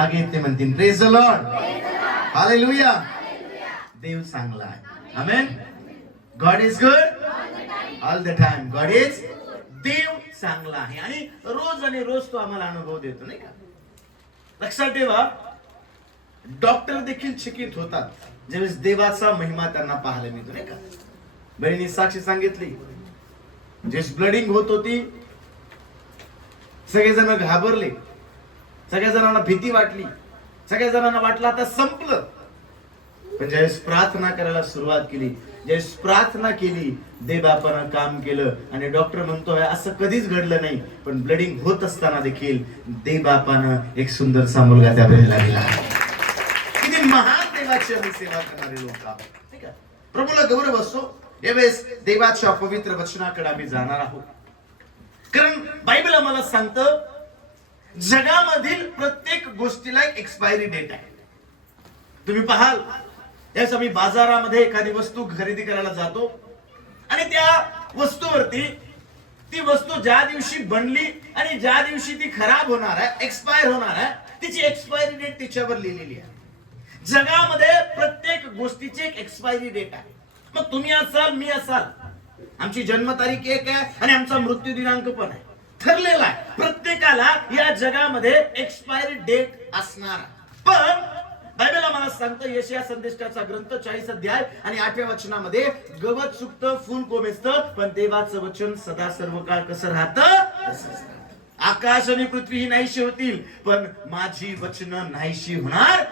जागे आहेत ते म्हणतील प्रेज द लॉर्ड, हालेलुया. देव चांगला आहे. Amen. God is good all the time. God is, देव चांगला आहे आणि रोज आणि रोज तो आम्हाला अनुभव देतो, नाही का. लक्षात ठेवा, डॉक्टर देखील चकित होतात ज्यावेळेस देवाचा महिमा त्यांना पाहायला मिळतो, नाही का. बहिणी साक्षी सांगितली, जे ब्लडिंग होत होती, सगळेजण घाबरले, सगळ्या जणांना भीती वाटली, सगळ्या जणांना वाटलं आता संपलं. पण ज्यावेळेस प्रार्थना करायला सुरुवात केली, ज्यावेळेस प्रार्थना केली, देवबापानं काम केलं आणि डॉक्टर म्हणतोय असं कधीच घडलं नाही, पण ब्लडिंग होत असताना देखील देवबापानं एक सुंदरसा मुलगा त्या बहिणीला दिला. किती महान देवाची आम्ही सेवा करणारे लोक आहोत, ठीक आहे. प्रभूला गौरव असो. यावेळेस देवाच्या पवित्र वचनाकडे आम्ही जाणार आहोत, कारण बायबल आम्हाला सांगतं जगामधील प्रत्येक गोष्टीला एक एक्सपायरी डेट आहे. तुम्ही पाहाल, यास आम्ही बाजारामध्ये एखादी वस्तू खरेदी करायला जातो आणि त्या वस्तूवरती ती वस्तू ज्या दिवशी बनली आणि ज्या दिवशी ती खराब होणार आहे, एक्सपायर होणार आहे, तिची एक्सपायरी डेट तिच्यावर लिहिलेली आहे. जगामध्ये प्रत्येक गोष्टीची एक एक्सपायरी डेट आहे. मग तुम्ही असाल, मी असाल, आमची जन्मतारीख एक आहे आणि आमचा मृत्यू दिनांक पण आहे, ठरलेला आहे. प्रत्येकाला या जगामध्ये एक्सपायरी डेट असणार. पण बायबल आम्हाला सांगतं, यशाया संदेशाचा ग्रंथ 40 अध्याय आणि 8व्या वचनामध्ये, गवत सुकतं, फूल कोमेजतं, पण देवाचं वचन सदा सर्व काळ कसं राहतं. आकाश आणि पृथ्वी ही नाहीशी होतील, पण माझी वचन नाहीशी होणार.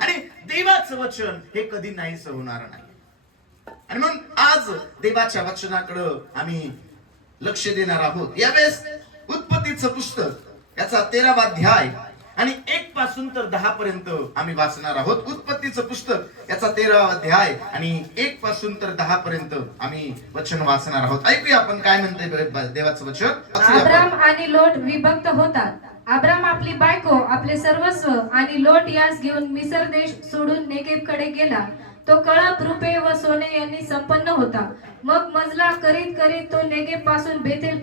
आणि देवाचं वचन हे कधी नाहीस होणार नाही. आणि म्हणून आज देवाच्या वचनाकडे आम्ही लक्ष देणार आहोत. यावेळेस उत्पत्तीचं पुस्तक याचा 13वा अध्याय आणि 1 पासून तर 10 पर्यंत आम्ही वाचणार आहोत. उत्पत्तीचं पुस्तक याचा 13वा अध्याय आणि 1 पासून तर 10 पर्यंत आम्ही वचन वाचणार आहोत. ऐकूया आपण काय म्हणते देवाचं वचन. अब्राम आणि लोट विभक्त होतात. अब्राम आपली बायको, आपले सर्वस्व आणि लोट यास घेऊन मिसर देश सोडून नेगेबकडे गेला. तो कळप, रुपे व सोने यांनी संपन्न होता. मग मजला करीत करीत तो नेगेब पासून बेथेल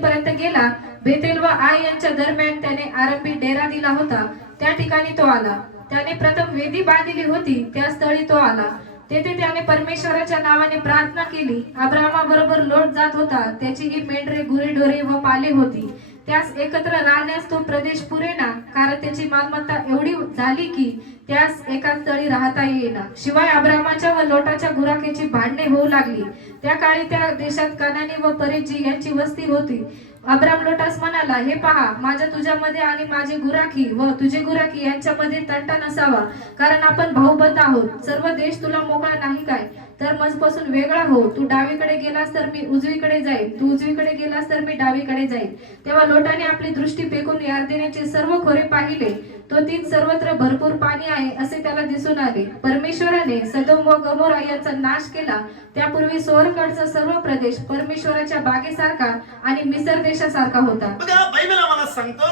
पर्यंत गेला. बेथेल व आय यांच्या दरम्यान त्याने आरंभी डेरा दिला होता, त्या ठिकाणी तो आला. त्याने प्रथम वेदी बांधली होती, त्या स्थळी तो आला. तेथे त्याने परमेश्वराच्या नावाने प्रार्थना केली. अब्रामाबरोबर लोट जात होता, त्याची ही मेंढरे, गुरेढोरे व पाले होती. त्यास एकत्र राहण्यास तो प्रदेश पुरेना, कारण त्याची मालमत्ता एवढी झाली की त्यास एका स्थळी राहता येईना. शिवाय अब्रामाच्या व लोटाच्या गुराखीची भांडणे होऊ लागली. त्या काळी त्या देशात कानानी व परिज्जी यांची वस्ती होती. अब्राम लोटास म्हणाला, हे पहा, माझ्या तुझ्यामध्ये आणि माझे गुराखी व तुझे गुराखी यांच्यामध्ये तंटा नसावा, कारण आपण भाऊबंद आहोत. सर्व देश तुला मोकळा नाही काय? तर मजपासून वेगळा हो. तू डावीकडे गेलास तर मी उजवीकडे जाईन, तू उजवीकडे गेलास तर मी डावीकडे जाईन. तेव्हा लोटाने आपली दृष्टी फेकून यार्देनेचे सर्व खोरे पाहिले. तो तीन सर्वत्र भरपूर पाणी आहे असे त्याला दिसून आले. परमेश्वराने सदोम व गमोरा यांचा नाश केला. त्यापूर्वी सोअरकडचा सर्व प्रदेश परमेश्वराच्या बागेसारखा आणि मिसर देशासारखा होता. बघा, बायबल आम्हाला सांगतो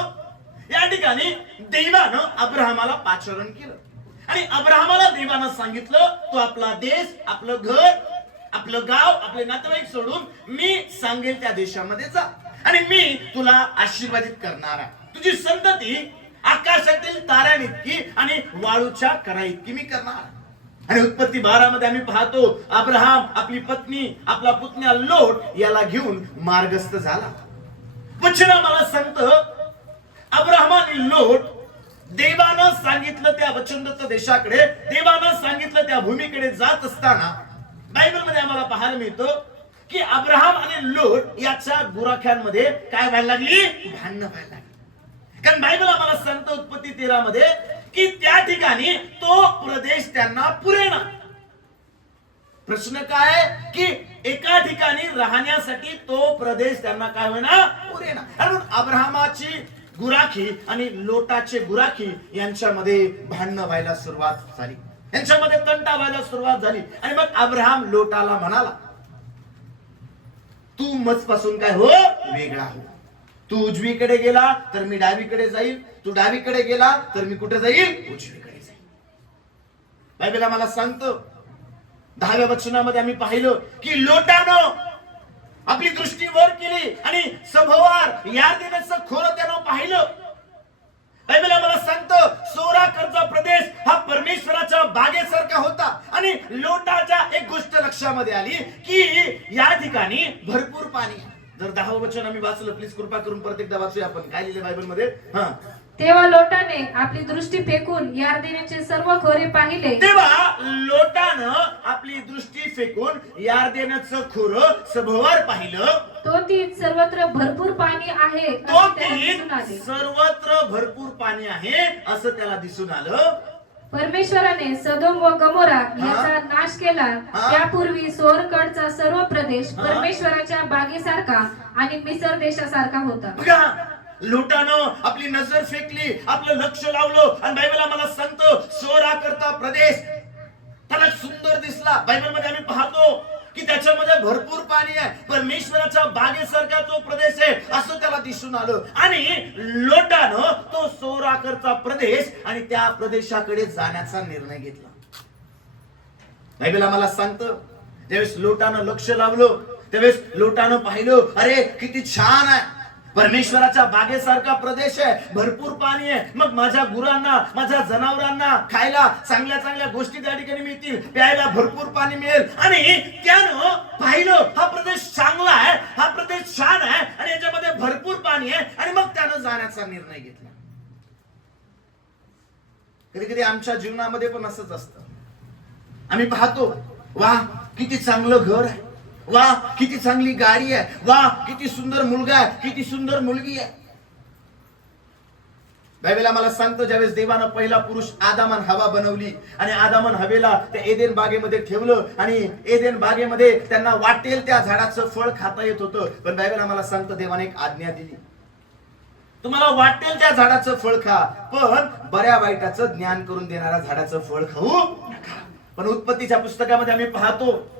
या ठिकाणी देवानं अब्राहमाला पाचारण केलं आणि अब्राहमाला देवानं सांगितलं, तू आपला देश, आपलं घर, आपलं गाव, आपले नातेवाईक सोडून मी सांगेल त्या देशामध्ये जा आणि मी तुला आशीर्वादित करणार आहे. तुझी संतती आकाशातील ताऱ्यांइतकी आणि वाळूच्या कणा इतकी मी करणार. आणि उत्पत्ती 12 मध्ये आम्ही पाहतो, अब्राहम आपली पत्नी, आपला पुतण्या लोट याला घेऊन मार्गस्थ झाला. वचन आम्हाला सांगतं, अब्राहमाने लोट देवानं सांगितलं त्या वचनदत्त देशाकडे, देवानं सांगितलं त्या भूमीकडे जात असताना बायबल मध्ये आम्हाला पाहायला मिळतं की अब्राहम आणि लोट याच्या गुराख्यांमध्ये काय व्हायला लागली? भांडणं व्हायला लागली. कारण बायबल आम्हाला सांगतो उत्पत्ती 13 मध्ये की त्या ठिकाणी तो प्रदेश त्यांना पुरेना. प्रश्न काय की एका ठिकाणी राहण्यासाठी तो प्रदेश त्यांना काय होईना? पुरेना. कारण अब्राहमाची गुराखी आणि लोटाचे गुराखी यांच्यामध्ये भांडणं व्हायला सुरुवात झाली, यांच्यामध्ये तंटा व्हायला सुरुवात झाली. आणि मग अब्राहम लोटाला म्हणाला, तू मजपासून काय हो? वेगळा हो. तू उजवीकडे गेला तर मी डावीकडे जाईल, तू डावीकडे गेला तर मी कुठे जाईल? उजवीकडे जाईल. बायबल आम्हाला सांगतो 10व्या वचनामध्ये आम्ही पाहिलं की लोटानं आपली दृष्टी वर केली आणि सभोवार यार्देनेचं खोरं त्यानं पाहिलं. बायबल आम्हाला लोटाच्या एक गोष्ट लक्षामध्ये आली की या ठिकाणी भरपूर पाणी आहे. जर 10वं वचन आम्ही वाचलं, प्लीज कृपा करून परत एकदा वाचूया आपण. काय लिहिले बायबल मध्ये? तेव्हा लोटाने आपली दृष्टी फेकून यार्देनेचे सर्व खोरे पाहिले. तेव्हा लोटानं आपली दृष्टी फेकून यार्देनचं खोरं सभोवर पाहिलं. तो तीच सर्वत्र भरपूर पाणी आहे तो असे त्याला दिसून आले. तीच सर्वत्र भरपूर पाणी आहे असं त्याला दिसून आलं. परमेश्वराने सदोम व गमोरा याचा नाश केला. त्यापूर्वी सोरकडचा सर्व प्रदेश परमेश्वराच्या बागेसारखा आणि मिसर देशासारखा होता. बघा, लोटानं आपली नजर फेकली, आपलं लक्ष लावलं आणि बायबल आम्हाला सांगतो सोरा करता प्रदेश त्याला सुंदर दिसला. बायबल मध्ये आम्ही पाहतो की त्याच्यामध्ये भरपूर पाणी आहे, परमेश्वराच्या बागेसारखा तो प्रदेश आहे असं त्याला दिसून आलं. आणि लोटानं तो सोराकरचा प्रदेश आणि त्या प्रदेशाकडे जाण्याचा निर्णय घेतला. बायबल आम्हाला सांगतं त्यावेळेस लोटानं लक्ष लावलं, त्यावेळेस लोटानं पाहिलं, अरे किती छान आहे, परमेश्वराच्या बागेसारखा प्रदेश आहे, भरपूर पाणी आहे, मग माझ्या गुरांना माझ्या जनावरांना खायला चांगल्या चांगल्या गोष्टी त्या ठिकाणी मिळतील, प्यायला भरपूर पाणी मिळेल. आणि त्यानं पाहिलं हा प्रदेश चांगला आहे, हा प्रदेश छान आहे आणि याच्यामध्ये भरपूर पाणी आहे आणि मग त्यानं जाण्याचा निर्णय घेतला. कधी कधी आमच्या जीवनामध्ये पण असंच असतं. आम्ही पाहतो वा किती चांगलं घर आहे, वा किती चांगली गाडी आहे, वा किती सुंदर मुलगा आहे, किती सुंदर मुलगी आहे. बायबल आम्हाला सांगतो ज्यावेळेस देवानं पहिला पुरुष आदाम आणि हवा बनवली आणि आदाम आणि हवेला त्या एदेन बागेमध्ये ठेवलं आणि एदेन बागेमध्ये त्यांना वाटेल त्या झाडाचं फळ खाता येत होतं. पण बायबल आम्हाला सांगतो देवाने एक आज्ञा दिली, तुम्हाला वाटेल त्या झाडाचं फळ खा, पण बऱ्या वाईटाचं ज्ञान करून देणाऱ्या झाडाचं फळ खाऊ नका. पण उत्पत्तीच्या पुस्तकामध्ये आम्ही पाहतो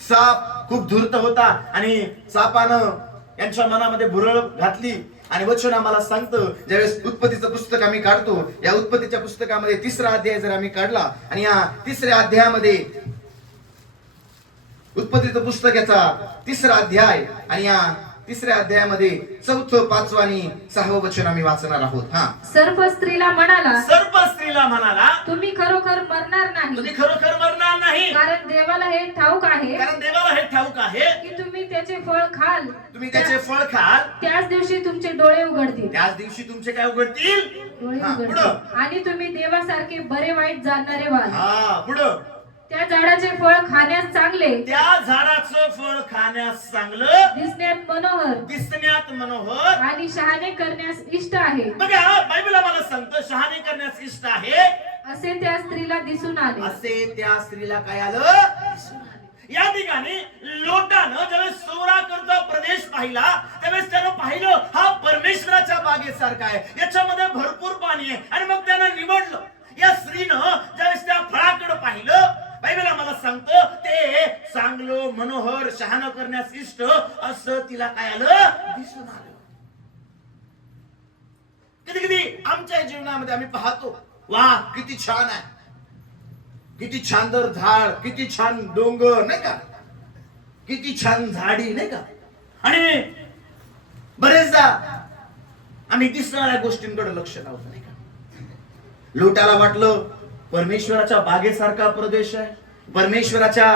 साप खूप धूर्त होता आणि सापानं यांच्या मनामध्ये भुरळ घातली. आणि वचन आम्हाला सांगतं ज्यावेळेस उत्पत्तीचं पुस्तक आम्ही काढतो, या उत्पत्तीच्या पुस्तकामध्ये 3रा अध्याय जर आम्ही काढला आणि या 3ऱ्या अध्यायामध्ये उत्पत्तीचं पुस्तक याचा 3रा अध्याय आणि या 3ऱ्या अध्यायामध्ये 4, 5 आणि 6 वचन आम्ही वाचणार आहोत. सर्प स्त्रीला म्हणाला, सर्प स्त्रीला म्हणाला, तुम्ही खरोखर मरणार नाही, तुम्ही खरोखर मरणार नाही, कारण देवाला हे ठाऊक आहे, कारण देवाला हे ठाऊक आहे की तुम्ही त्याचे फळ खाल, तुम्ही त्याचे फळ खाल, त्याच दिवशी तुमचे डोळे उघडतील, त्याच दिवशी तुमचे काय उघडतील, डोळे उघडतील पुढं आणि तुम्ही देवासारखे बरे वाईट जाणणारे व्हाल. पुढं त्या झाडाचे फळ खाण्यास चांगले, त्या झाडाचं फळ खाण्यास चांगलं, दिसण्यात मनोहर, दिसण्यात मनोहर आणि शहाणे करण्यास इष्ट आहे. बघा बायबल आम्हाला सांगतं शहाणे करण्यास इष्ट आहे असे त्या स्त्रीला दिसून आले. असे त्या स्त्रीला काय आलं, दिसून आलं. या ठिकाणी लोटानं ज्यावेळेस सोराकरचा प्रदेश पाहिला त्यावेळेस त्यानं पाहिलं हा परमेश्वराच्या बागेसारखा आहे, याच्यामध्ये भरपूर पाणी आहे आणि मग त्यानं निवडलं. या स्त्रीनं ज्यावेळेस त्या फळाकडे पाहिलं, बायबल आम्हाला सांगतं ते चांगलं मनोहर शहाणं करण्यास इष्ट असं तिला काय आलं, दिसून आलं. कधी कधी आमच्या जीवनामध्ये आम्ही पाहतो वा किती छान आहे, किती छानदार झाड, किती छान डोंगर नाही का, किती छान झाडी नाही का, आणि बरेचदा आम्ही दिसणाऱ्या गोष्टींकडे लक्ष लावतो नाही का. लोटाला वाटलं परमेश्वराच्या बागेसारखा प्रदेश आहे, परमेश्वराच्या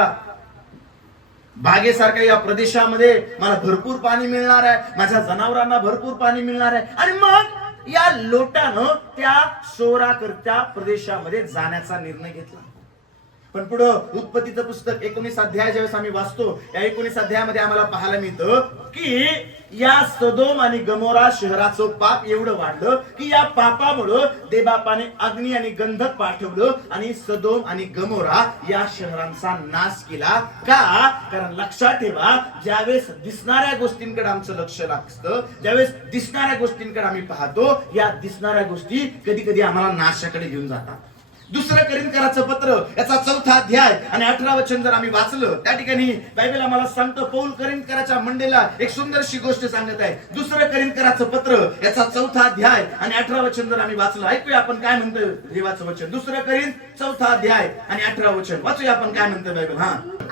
बागेसारख्या या प्रदेशामध्ये मला भरपूर पाणी मिळणार आहे, माझ्या जनावरांना भरपूर पाणी मिळणार आहे. आणि मग या लोटानं त्या सोराकरच्या प्रदेशामध्ये जाण्याचा निर्णय घेतला. पण पुढं उत्पत्तीचं पुस्तक 19 अध्याय ज्यावेळेस आम्ही वाचतो, या 19 अध्यायामध्ये आम्हाला पाहायला मिळतं की या सदोम आणि गमोरा शहराचं पाप एवढं वाढलं की या पापामुळं देवबापाने अग्नी आणि गंधक पाठवलं आणि सदोम आणि गमोरा या शहरांचा नाश केला. का? कारण लक्षात ठेवा, ज्यावेळेस दिसणाऱ्या गोष्टींकडे आमचं लक्ष लागतं, ज्यावेळेस दिसणाऱ्या गोष्टींकडे आम्ही पाहतो, या दिसणाऱ्या गोष्टी कधी कधी आम्हाला नाशाकडे घेऊन जातात. 2 करिंथकराचं पत्र याचा 4था अध्याय आणि 18 वचन जर आम्ही वाचलं, त्या ठिकाणी बायबल आम्हाला सांगतं पौल करिंथकराच्या मंडळीला एक सुंदरशी गोष्ट सांगत आहे. 2 करिंथकराचं पत्र याचा 4था अध्याय आणि 18 वचन जर आम्ही वाचलं, ऐकूया आपण काय म्हणतोय देवाचं वचन. 2 करिंथ 4था अध्याय आणि 18 वचन वाचूया आपण काय म्हणतोय बायबल.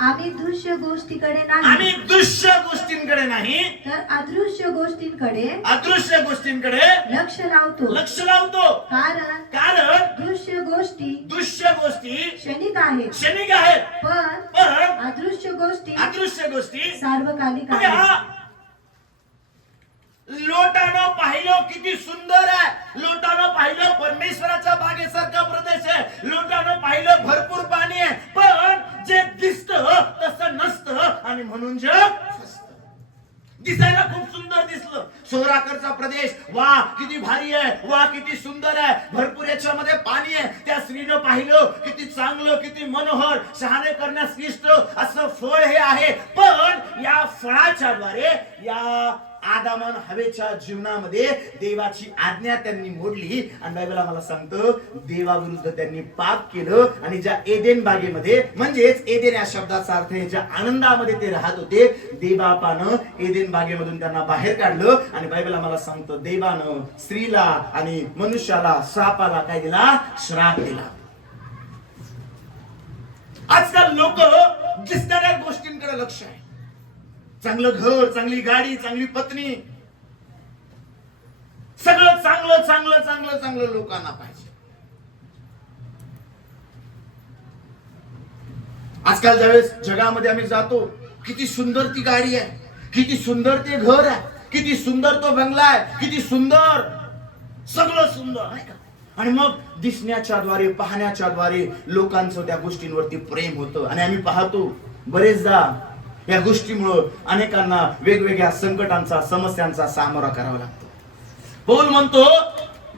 आम्ही दृश्य गोष्टीकडे नाही, आम्ही दृश्य गोष्टींकडे नाही तर अदृश्य गोष्टींकडे अदृश्य गोष्टींकडे लक्ष लावतो. लक्ष लावतो. कारण कारण दृश्य गोष्टी क्षणिक आहेत, क्षणिक आहेत, पण पण अदृश्य गोष्टी सार्वकालिक सार्वकालिक आहेत. लोटानं पाहिलं किती सुंदर आहे, लोटानं पाहिलं परमेश्वराच्या बागेसारखा प्रदेश आहे, लोटानं पाहिलं भरपूर पाणी आहे, पण जे दिसतं तसं नसतं आणि म्हणून जग फसतं. दिसायला खूप सुंदर दिसलं, सोराकडचा प्रदेश, वा किती भारी आहे, वा किती सुंदर आहे, भरपूर याच्यामध्ये पाणी आहे. त्या स्त्रीनं पाहिलं किती चांगलं, किती मनोहर, शहाणे करण्यास इष्ट असं फळ हे आहे. पण या फळाच्या द्वारे या आदामन हवेच्या जीवनामध्ये देवाची आज्ञा त्यांनी मोडली आणि बायबल आम्हाला सांगतं देवाविरुद्ध त्यांनी पाप केलं. आणि ज्या एदेन बागेमध्ये, म्हणजेच एदेन या शब्दाचा अर्थ आहे ज्या आनंदामध्ये ते राहत होते, देवबापानं एदेन बागेमधून त्यांना बाहेर काढलं. आणि बायबल आम्हाला सांगतं देवानं स्त्रीला आणि मनुष्याला, सापाला काय दिला? श्राप दिला. आजकाल लोक दिसणाऱ्या गोष्टींकडे लक्ष आहे. चांगलं घर, चांगली गाडी, चांगली पत्नी, सगळं चांगलं चांगलं चांगलं चांगलं लोकांना पाहिजे. आजकाल ज्यावेळेस जगामध्ये आम्ही जातो, किती सुंदर ती गाडी आहे, किती सुंदर ते घर आहे, किती सुंदर तो बंगला आहे, किती सुंदर, सगळं सुंदर नाही का? आणि मग दिसण्याच्या द्वारे, पाहण्याच्या द्वारे लोकांचं त्या गोष्टींवरती प्रेम होतं. आणि आम्ही पाहतो बरेचदा या गोष्टीमुळं अनेकांना वेगवेगळ्या संकटांचा, समस्यांचा सामोरा करावा लागतो. पौल म्हणतो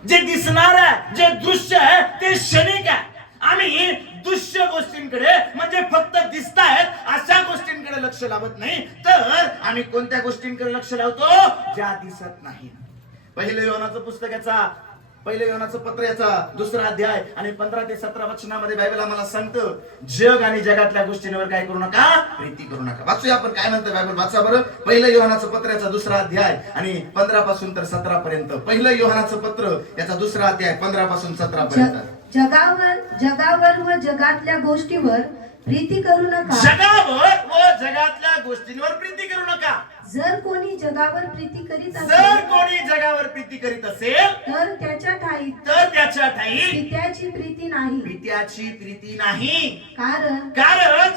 जे दिसणार आहे, जे दृश्य आहे ते क्षणिक आहे. आम्ही दृश्य गोष्टींकडे, म्हणजे फक्त दिसतायत अशा गोष्टींकडे लक्ष लावत नाही, तर आम्ही कोणत्या गोष्टींकडे लक्ष लावतो? ज्या दिसत नाही. पहिलं योहानाचं पुस्तकाचा, पहिलं योहानाचं पत्र याचा 2रा अध्याय आणि 15 ते 17 वचनामध्ये बायबल आम्हाला सांगतं जग आणि जगातल्या गोष्टींवर काय करू नका? प्रीती करू नका. वाचूया आपण काय म्हणतं बायबल, वाचा बरं. पहिलं योहानाचं पत्र याचा 2रा अध्याय आणि 15 पासून तर 17 पर्यंत. पहिलं योहानाचं पत्र याचा 2रा अध्याय 15 पासून 17 पर्यंत. जगावर व जगातल्या गोष्टीवर प्रीती करू नका. जगावर व जगातल्या गोष्टींवर प्रीती करू नका. जर कोणी जगावर प्रीती करीत जर असेल, कोणी जगावर प्रीती करीत असेल, तर त्याच्या ठाई पित्याची प्रीती नाही. पित्याची प्रीती नाही. कारण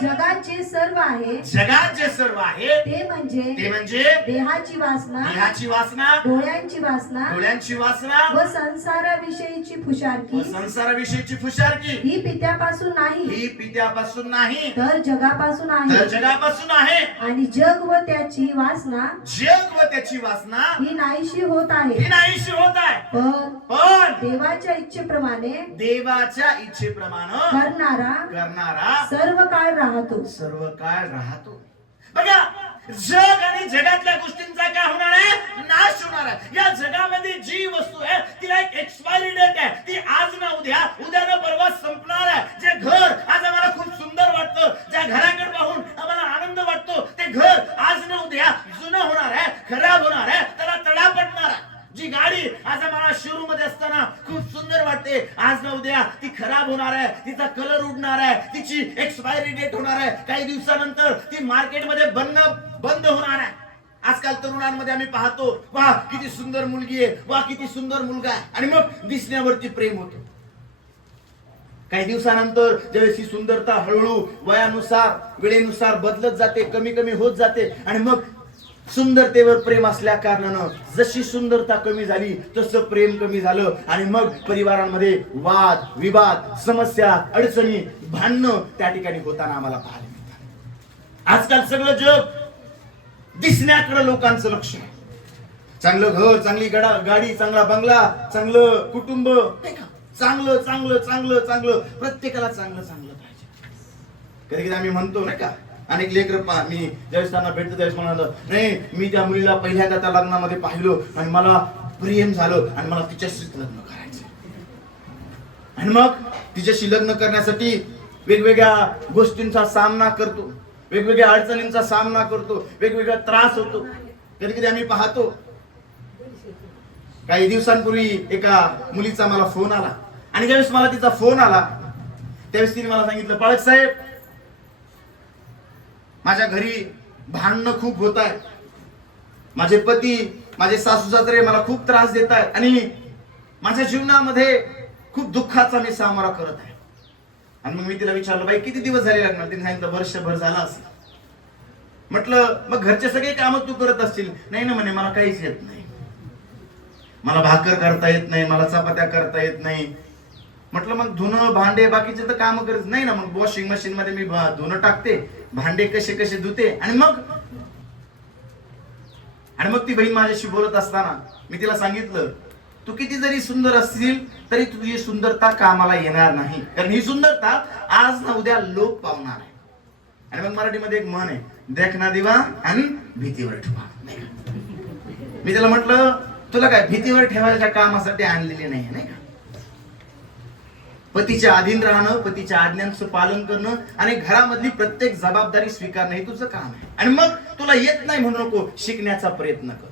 जगात जे सर्व आहे, जगात जे सर्व आहे ते म्हणजे देहाची वासना, देहाची वासना, डोळ्यांची वासना डोळ्यांची वासना व संसाराविषयीची फुशारकी, संसाराविषयीची फुशारकी ही पित्यापासून नाही, ही पित्यापासून नाही, तर जगापासून तर आहे. जगापासून आहे. आणि जग व त्याची वासना, जग व त्याची वासना ही नाहीशी होत आहे. ही नाहीशी होत आहे. पण देवाच्या इच्छेप्रमाणे देवाच्या इच्छेप्रमाणे करणारा सर्व काळ राहतो. बघा, जग आणि जगातल्या गोष्टींचा काय होणार आहे? नाश होणार आहे. या जगामध्ये जी वस्तू आहे तिला एक एक्सपायरी डेट आहे. ती आज ना उद्या, उद्या ना परवा संपणार आहे. जे घर आज आम्हाला खूप सुंदर वाटतं, ज्या घराकडे पाहून आम्हाला आनंद वाटतो, ते घर आज ना उद्या जुनं होणार आहे, खराब होणार आहे, त्याला तडा पडणार आहे. जी गाडी आज आम्हाला शोरूम मध्ये असताना खूप सुंदर वाटते, आज ना उद्या ती खराब होणार आहे, तिचा कलर उडणार आहे, तिची एक्सपायरी डेट होणार आहे, काही दिवसानंतर ती मार्केटमध्ये बंद होणार आहे. आजकाल तरुणांमध्ये आम्ही पाहतो, वा किती सुंदर मुलगी आहे, वा किती सुंदर मुलगा आहे, आणि मग दिसण्यावरती प्रेम होतो. काही दिवसानंतर ज्यावेळेस ही सुंदरता हळूहळू वयानुसार, वेळेनुसार बदलत जाते, कमी कमी होत जाते, आणि मग सुंदरतेवर प्रेम असल्या कारणानं जशी सुंदरता कमी झाली तसं प्रेम कमी झालं. आणि मग परिवारांमध्ये वाद विवाद, समस्या, अडचणी, भांडणं त्या ठिकाणी होताना आम्हाला पाहायला मिळतात. आजकाल सगळं जग दिसण्याकडे लोकांचं लक्ष आहे. चांगलं घर, चांगली गाडी, चांगला बंगला, चांगलं कुटुंब, चांगलं चांगलं चांगलं चांगलं, प्रत्येकाला चांगलं चांगलं पाहिजे. कधी कधी आम्ही म्हणतो नाही का, अनेक लेकर मी ज्यावेळेस त्यांना भेटतो त्यावेळेस म्हणाल, नाही मी त्या मुलीला पहिल्यांदा त्या लग्नामध्ये पाहिलं आणि मला प्रेम झालं आणि मला तिच्याशीच लग्न करायचं. आणि मग तिच्याशी लग्न करण्यासाठी वेगवेगळ्या गोष्टींचा सामना करतो, वेगवेगळ्या अडचणींचा सामना करतो, वेगवेगळा त्रास होतो. कधी कधी आम्ही पाहतो, काही दिवसांपूर्वी एका मुलीचा मला फोन आला, आणि ज्यावेळेस मला तिचा फोन आला त्यावेळेस तिने मला सांगितलं, पाळक साहेब माझ्या घरी भांडणं खूप होत आहे, माझे पती, माझे सासू सासरे मला खूप त्रास देत आहेत, आणि माझ्या जीवनामध्ये खूप दुःखाचा मी सामोरा करत आहे. आणि मग मी तिला विचारलं, बाई किती दिवस झाले लग्नाला? तिने सांगितलं वर्षभर झाला असेल. म्हटलं मग घरचे सगळे काम तू करत असतील? नाही ना म्हणे, मला काहीच येत नाही, मला भाकर करता येत नाही, मला चपात्या करता येत नाही. म्हटलं मग धुणं भांडे बाकीचे तर काम करत नाही ना? मग वॉशिंग मशीन मध्ये मी धुणं टाकते, भांडे कसे कसे धुते. आणि मग ती बहीण माझ्याशी बोलत असताना मी तिला सांगितलं, तू किती जरी सुंदर असशील तरी तुझी सुंदरता कामाला येणार नाही, कारण ही सुंदरता आज ना उद्या लोप पावणार आहे. आणि मग मराठीमध्ये एक म्हण आहे, देखना दिवा आणि भीतीवर ठेवा. मी तिला म्हटलं, तुला काय भीतीवर ठेवायच्या कामासाठी आणलेली नाही, नाही का? पतीच्या अधीन राहणं, पतीच्या आज्ञांचं पालन करणं आणि घरामधली प्रत्येक जबाबदारी स्वीकारणं हे तुझं काम आहे. आणि मग तुला येत नाही म्हणू नको, शिकण्याचा प्रयत्न कर,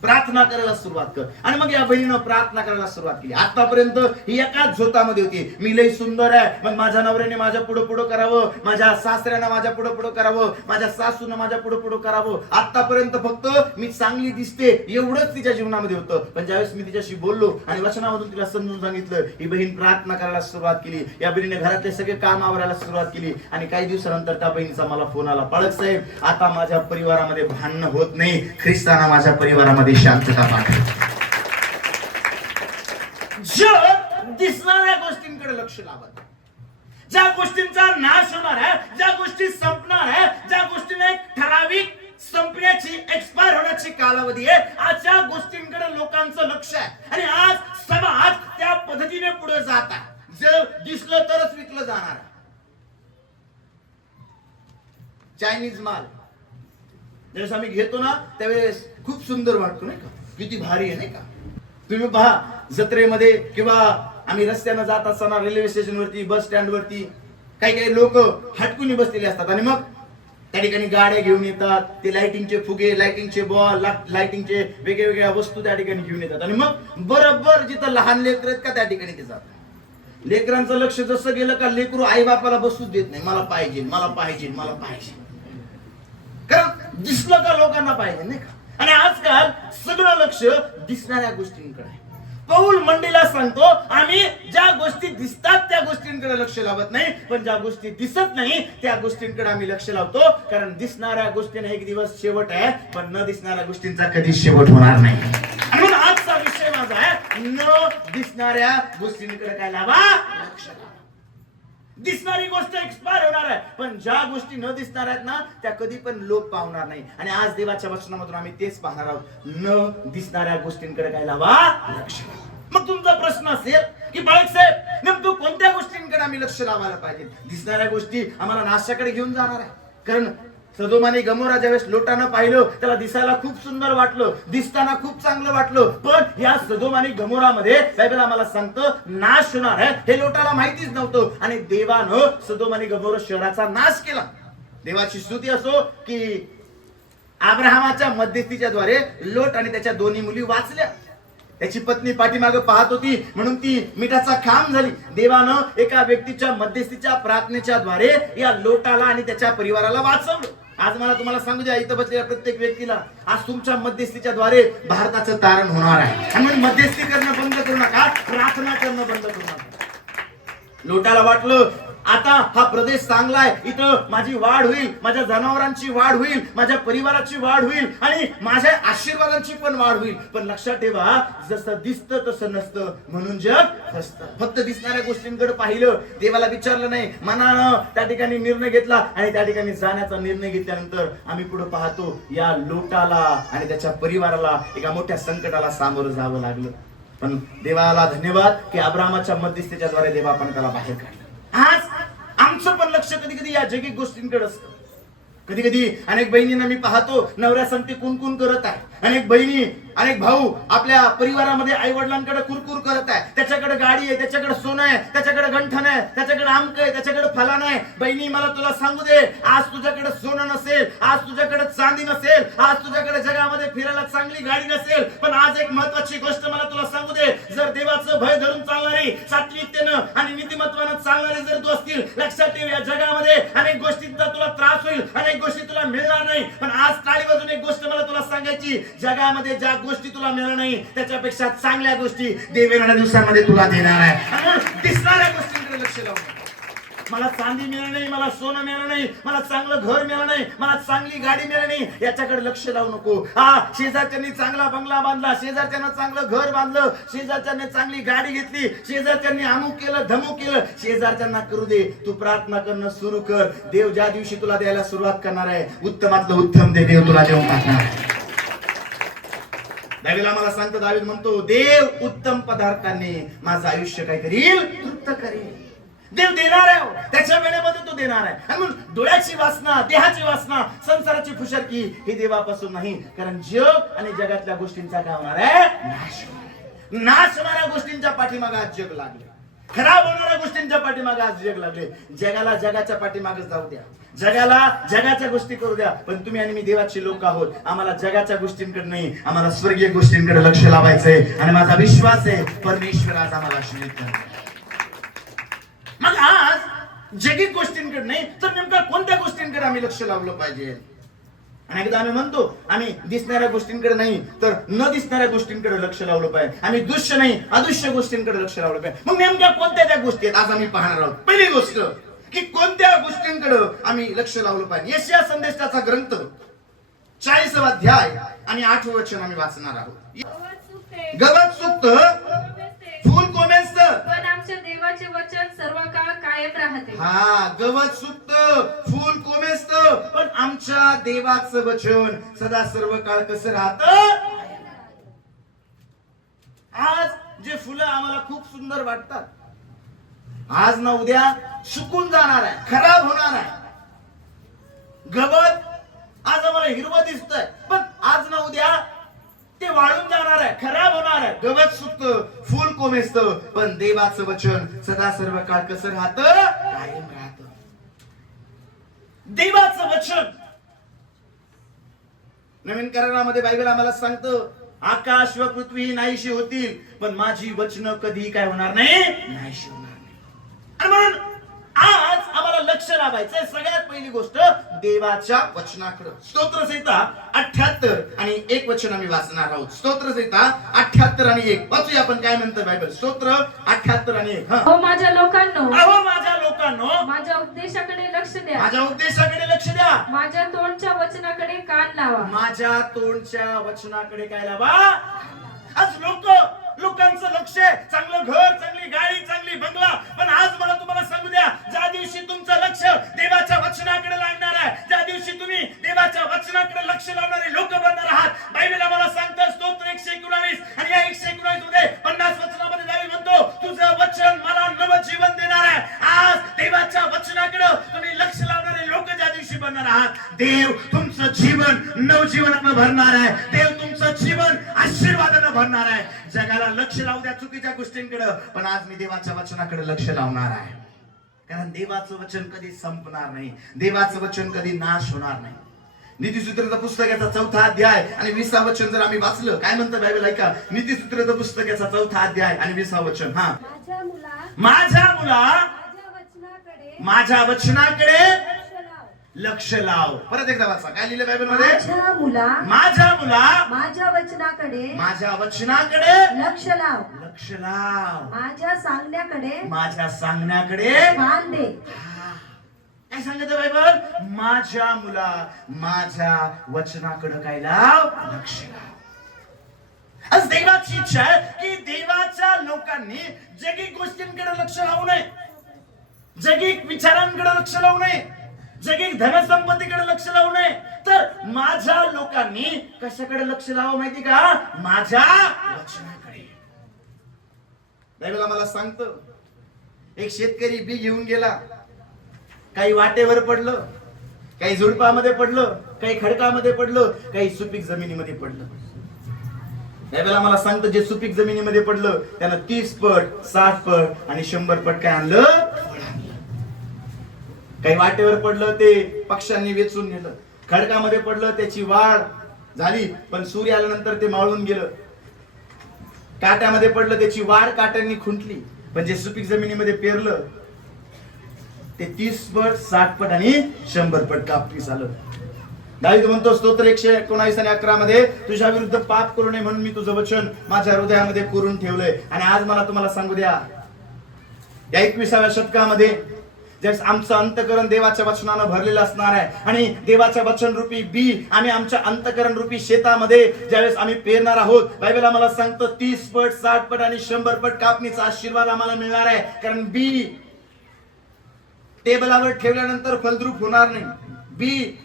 प्रार्थना करायला सुरुवात कर. आणि मग या बहिणीनं प्रार्थना करायला सुरुवात केली. आतापर्यंत ही एकाच झोतामध्ये होती, मी लई सुंदर आहे, मग माझ्या नवऱ्याने माझ्या पुढं पुढं करावं, माझ्या सासऱ्यानं माझ्या पुढं पुढं करावं, माझ्या सासूनं माझ्या पुढं पुढं करावं. आतापर्यंत फक्त मी चांगली दिसते एवढंच तिच्या जीवनामध्ये होतं. पण ज्यावेळेस मी तिच्याशी बोललो आणि वचनामधून तिला समजून सांगितलं, ही बहीण प्रार्थना करायला सुरुवात केली. या बहिणीने घरातले सगळे काम आवरायला सुरुवात केली. आणि काही दिवसानंतर त्या बहिणीचा मला फोन आला, पाळक साहेब, आता माझ्या परिवारामध्ये भांडणं होत नाही, ख्रिस्ताना माझ्या परिवारामध्ये शांतता पाठव. जग दिसणाऱ्या गोष्टींकडे लक्ष लावत, ज्या गोष्टींचा नाश होणार आहे, ज्या गोष्टी संपणार आहे, ज्या गोष्टीने एक ठराविक संपण्याची, एक्सपायर होण्याची कालावधी आहे, अशा गोष्टींकडे लोकांचं लक्ष आहे. आणि आज समाज त्या पद्धतीने पुढे जात आहे. जर दिसलं तरच विकलं जाणार. चायनीज माल ज्यावेळेस आम्ही घेतो ना, त्यावेळेस खूप सुंदर वाटतो, नाही का? किती भारी आहे, नाही का? तुम्ही पहा, जत्रेमध्ये किंवा आम्ही रस्त्यानं जात असताना रेल्वे स्टेशन वरती, बस स्टँड वरती काही काही लोक हटकून बसलेले असतात. आणि मग त्या ठिकाणी गाड्या घेऊन येतात, ते लाइटिंगचे फुगे, लाइटिंगचे बॉल, लाइटिंगचे वेगवेगळ्या वस्तू त्या ठिकाणी घेऊन येतात. आणि मग बरोबर जिथं लहान लेकर आहेत का त्या ठिकाणी ते जातात. लेकरांचं लक्ष जसं गेलं का लेकरू आई बापाला बसूच देत नाही, मला पाहिजे, मला पाहिजे, मला पाहिजे. कारण दिसलं का लोकांना पाहिजे, नाही का? आणि आजकाल सगळं लक्ष दिसणाऱ्या गोष्टींकडे आहे. पौल मंडळीला सांगतो, आम्ही ज्या गोष्टी दिसतात त्या गोष्टींकडे लक्ष लावत नाही, पण ज्या गोष्टी दिसत नाही त्या गोष्टींकडे आम्ही लक्ष लावतो. कारण दिसणाऱ्या गोष्टींना एक दिवस शेवट आहे, पण न दिसणाऱ्या गोष्टींचा कधी शेवट होणार नाही. म्हणून आजचा विषय माझा आहे, न दिसणाऱ्या गोष्टींकडे काय लावा, लक्ष लावा. दिसणारी गोष्ट एक्सपायर होणार आहे, पण ज्या गोष्टी न दिसणार आहेत ना, त्या कधी पण लोप पावणार नाही. आणि आज देवाच्या वचनामधून आम्ही तेच पाहणार आहोत, न दिसणाऱ्या गोष्टींकडे काय लावा, लक्ष. मग तुमचा प्रश्न असेल की बाळक साहेब, नेमकं कोणत्या गोष्टींकडे आम्ही लक्ष लावायला पाहिजे? दिसणाऱ्या गोष्टी आम्हाला नाशाकडे घेऊन जाणार आहे. कारण सदोम आणि गमोरा ज्यावेळेस लोटानं पाहिलं, त्याला दिसायला खूप सुंदर वाटलं, दिसताना खूप चांगलं वाटलं. पण या सदोम आणि गमोरामध्ये बायबल आम्हाला सांगतं नाश होणार आहे, हे लोटाला माहितीच नव्हतं. आणि देवानं सदोम आणि गमोरा शहराचा नाश केला. देवाची स्तुती असो की अब्राहमाच्या मध्यस्थीच्या द्वारे लोट आणि त्याच्या दोन्ही मुली वाचल्या. त्याची पत्नी पाठीमागे पाहत होती म्हणून ती मिठाचा खांब झाली. देवानं एका व्यक्तीच्या मध्यस्थीच्या प्रार्थनेच्या द्वारे या लोटाला आणि त्याच्या परिवाराला वाचवलं. आज मला तुम्हाला सांगू द्या, इथं बसलेल्या प्रत्येक व्यक्तीला आज तुमच्या मध्यस्थीच्या द्वारे भारताचं तारण होणार आहे. आणि म्हणून मध्यस्थी करणं बंद करू नका, प्रार्थना करणं बंद करू नका. लोटाला वाटलं आता हा प्रदेश चांगला आहे, इथं माझी वाढ होईल, माझ्या जनावरांची वाढ होईल, माझ्या परिवाराची वाढ होईल आणि माझ्या आशीर्वादांची पण वाढ होईल. पण लक्षात ठेवा, जसं दिसतं तसं नसतं, म्हणून जग फसतं. फक्त दिसणाऱ्या गोष्टींकडे पाहिलं, देवाला विचारलं नाही, मनानं त्या ठिकाणी निर्णय घेतला आणि त्या ठिकाणी जाण्याचा निर्णय घेतल्यानंतर आम्ही पुढे पाहतो या लोटाला आणि त्याच्या परिवाराला एका मोठ्या संकटाला सामोरं जावं लागलं. पण देवाला धन्यवाद की अब्राहमाच्या मध्यस्थीच्या द्वारे देवा आपण त्याला बाहेर काढलं. आज आमचं पण लक्ष कधी कधी या जगिक गोष्टींकडे असतं. कधी कधी अनेक बहिणींना मी पाहतो, नवऱ्या सांगते कुणकुण करत आहे, अनेक बहिणी अनेक भाऊ आपल्या परिवारामध्ये आई वडिलांकडे कुरकुर करत आहे, त्याच्याकडे गाडी आहे, त्याच्याकडे सोनं आहे, त्याच्याकडे गंठण आहे, त्याच्याकडे आमक आहे, त्याच्याकडे फलान आहे. बहिणी मला तुला सांगू दे, आज तुझ्याकडे सोनं नसेल, आज तुझ्याकडे चांदी नसेल, आज तुझ्याकडे जगामध्ये फिरायला चांगली गाडी नसेल, पण आज एक महत्वाची गोष्ट मला तुला सांगू दे, जर देवाचं भय धरून चालणारी, सात्विकतेनं आणि नीतिमत्वानं चालणारे जर तू असतील, लक्षात ठेव या जगामध्ये अनेक गोष्टींचा तुला त्रास होईल, अनेक गोष्टी तुला मिळणार नाही. पण आज टाळी वाजून एक गोष्ट मला तुला सांगायची, जगामध्ये ज्या गोष्टी तुला मिळणार नाही, त्याच्यापेक्षा चांगल्या गोष्टी देव येणाऱ्या दिवसांमध्ये तुला देणार आहे. आणि म्हणून दिसणाऱ्या गोष्टींकडे लक्ष लावू नका. मला चांदी मिळणार नाही, मला सोनं मिळणार नाही, मला चांगलं घर मिळणार नाही, मला चांगली गाडी मिळणार नाही, याच्याकडे लक्ष लावू नको. हा, शेजारच्यांनी चांगला बंगला बांधला, शेजारच्यांना चांगलं घर बांधलं, शेजारच्यांनी चांगली गाडी घेतली, शेजारच्यांनी अमुक केलं धमुक केलं, शेजारच्यांना करू दे. तू प्रार्थना करणं सुरू कर. देव ज्या दिवशी तुला द्यायला सुरुवात करणार आहे, उत्तमातलं उत्तम दे देव तुला देऊन टाकणार आहे. दावीद आम्हाला सांगतो, दावीद म्हणतो, देव उत्तम पदार्थांनी माझं आयुष्य काय करील, तृप्त करील. देव देणार आहे, त्याच्या वेळेमध्ये तो देणार आहे. आणि म्हणून डोळ्याची वासना, देहाची वासना, संसाराची फुशरकी हे देवापासून नाही. कारण जग आणि जगातल्या गोष्टींचा काय होणार आहे, नाश होणार आहे. नाश होणाऱ्या गोष्टींच्या पाठीमागे आज जग लागले, खराब होणाऱ्या गोष्टींच्या पाठीमागे आज जग लागले. जगाला जगाच्या पाठीमागे जाऊ द्या, जगाला जगाच्या गोष्टी करू द्या, पण तुम्ही आणि मी देवाचे लोक आहोत. आम्हाला जगाच्या गोष्टींकडे नाही, आम्हाला स्वर्गीय गोष्टींकडे लक्ष लावायचंय. आणि माझा विश्वास आहे परमेश्वर आज आम्हाला आशीर्वाद करणार. मग आज जगिक गोष्टींकडे नाही तर नेमका कोणत्या गोष्टींकडे आम्ही लक्ष लावलं पाहिजे? आणि एकदा आम्ही म्हणतो आम्ही दिसणाऱ्या गोष्टींकडे नाही तर न दिसणाऱ्या गोष्टींकडे लक्ष लावलं पाहिजे. आम्ही दृश्य नाही अदृश्य गोष्टींकडे लक्ष लावलं पाहिजे. मग नेमक्या कोणत्या त्या गोष्टी आहेत आज आम्ही पाहणार आहोत. पहिली गोष्ट की कोणत्या गोष्टींकडे आम्ही लक्ष लावलं पाहिजे. यशाया संदेशाचा ग्रंथ 40वा अध्याय आणि 8वं वचन आम्ही वाचणार आहोत. गवत सुकतं, फूल कोमेजतं, पण आमच्या देवाचे वचन सर्व काळ कायम राहते. हा, गवत सुकतं, फूल कोमेजतं, पण आमच्या देवाचं वचन सदा सर्व काळ कसं राहतं. आज जे फुलं आम्हाला खूप सुंदर वाटतात, आज ना उद्या सुकून जाणार आहे, खराब होणार आहे. गवत आज आम्हाला हिरवं दिसतंय, पण आज ना उद्या ते वाळून जाणार आहे, खराब होणार आहे. गवत सुकतं, फूल कोमेजतं, पण देवाचं वचन सदा सर्व काळ कसं राहतं, कायम राहतं. देवाचं वचन नवीन करारामध्ये बायबल आम्हाला सांगतं, आकाश व पृथ्वी नाहीशी होतील, पण माझी वचन कधी काय होणार नाही, नाहीशी होणार नाही. आणि म्हणून आज आम्हाला लक्ष लावायचंय सगळ्यात पहिली गोष्ट देवाच्या वचनाकडे. स्तोत्रसंहिता 78 आणि 1 वचन आम्ही वाचणार आहोत. स्तोत्रसंहिता 78 आणि 1 वाचूया आपण काय म्हणतं बायबल. स्तोत्र 78 आणि 1. हो माझ्या लोकांनो, अहो माझ्या लोकांनो, माझ्या उपदेशाकडे लक्ष द्या, माझ्या उद्देशाकडे लक्ष द्या, माझ्या तोंडच्या वचनाकडे कान लावा. माझ्या तोंडच्या वचनाकडे काय लावा. आज लोकांचं लक्ष आहे चांगलं घर, चांगली गाडी, चांगली बंगला, पण आज मला तुम्हाला सांगू द्या, ज्या दिवशी तुमचं लक्ष देवाच्या वचनाकडे लागणार आहे, ज्या दिवशी तुम्ही देवाच्या वचनाकडे लक्ष लावणारे लोक बनणार आहात. बायबल आम्हाला सांगतं स्तोत्र 119 आणि या 119 मध्ये 50 वचनामध्ये दावीद म्हणतो, तुझं वचन मला नवं जीवन देणार आहे. आज देवाच्या वचनाकडे तुम्ही लक्ष लावणारे लोक ज्या दिवशी बनणार आहात, देव तुमचं जीवन नवजीवनानं भरणार आहे. देव तुमचं जीवन आशीर्वादानं भरणार आहे. जगाला लक्ष लावू द्या चुकीच्या गोष्टींकडे, पण आज मी देवाच्या वचनाकडे लक्ष लावणार आहे. कारण देवाचं वचन कधी संपणार नाही, देवाचं वचन कधी नाश होणार नाही. नीतिसूत्राचं पुस्तकाचा 4था अध्याय आणि 20वा वचन जर आम्ही वाचलं, काय म्हणतं बायबल ऐका. नीतिसूत्राचं पुस्तकाचा 4था अध्याय आणि 20वा वचन. हा, माझ्या मुला माझ्या वचनाकडे लक्ष लाव. परत एकदा वाचा, काय लिहिलं बायबल मध्ये. माझ्या मुला माझ्या वचनाकडे लक्ष लाव, लक्ष लाव. माझ्या सांगण्याकडे कान दे. काय सांगत बायबल. माझ्या मुला माझ्या वचनाकडे काय लाव, लक्ष लाव. आज देवाची इच्छा आहे की देवाच्या लोकांनी जगिक गोष्टींकडे लक्ष लावू नये, जगिक विचारांकडे लक्ष लावू नये, जगिक धनसंपत्तीकडे लक्ष लावू नये, तर माझ्या लोकांनी कशाकडे लक्ष लावावं माहिती का, माझ्या वचनाकडे. बायबल आम्हाला सांगतं, एक शेतकरी बी घेऊन गेला, काही वाटेवर पडलं, काही झुडपामध्ये पडलं, काही खडकामध्ये पडलं, काही सुपीक जमिनीमध्ये पडलं. बायबल आम्हाला सांगतं, जे सुपीक जमिनीमध्ये पडलं त्यानं 30 पट 60 पट आणि 100 पट काय आणलं. काही वाटेवर पडलं ते पक्ष्यांनी वेचून नेलं, खडकामध्ये पडलं त्याची वाढ झाली पण सूर्य आल्यानंतर ते मावळून गेलं, काट्यामध्ये पडलं त्याची वाढ काट्यांनी खुंटली, पण जे सुपीक जमिनीमध्ये पेरलं ते 30 पट 60 पट आणि 100 पट कापतीस आलं. दावीद म्हणतो स्तोत्र 119 आणि 11 मध्ये, तुझ्या विरुद्ध पाप करू नये म्हणून मी तुझं वचन माझ्या हृदयामध्ये कोरून ठेवलंय. आणि आज मला तुम्हाला सांगू द्या, या 21व्या शतकामध्ये ज्यावेळेस आमचं अंतकरण देवाच्या वचनानं भरलेलं असणार आहे आणि देवाच्या वचन रूपी बी आम्ही आमच्या अंतकरण रूपी शेतामध्ये ज्यावेळेस आम्ही पेरणार आहोत, बायबल आम्हाला सांगतो 30 पट 60 पट आणि 100 पट कापणीचा आशीर्वाद आम्हाला मिळणार आहे. कारण बी टेबलावर ठेवल्यानंतर फलद्रूप होणार नाही, बी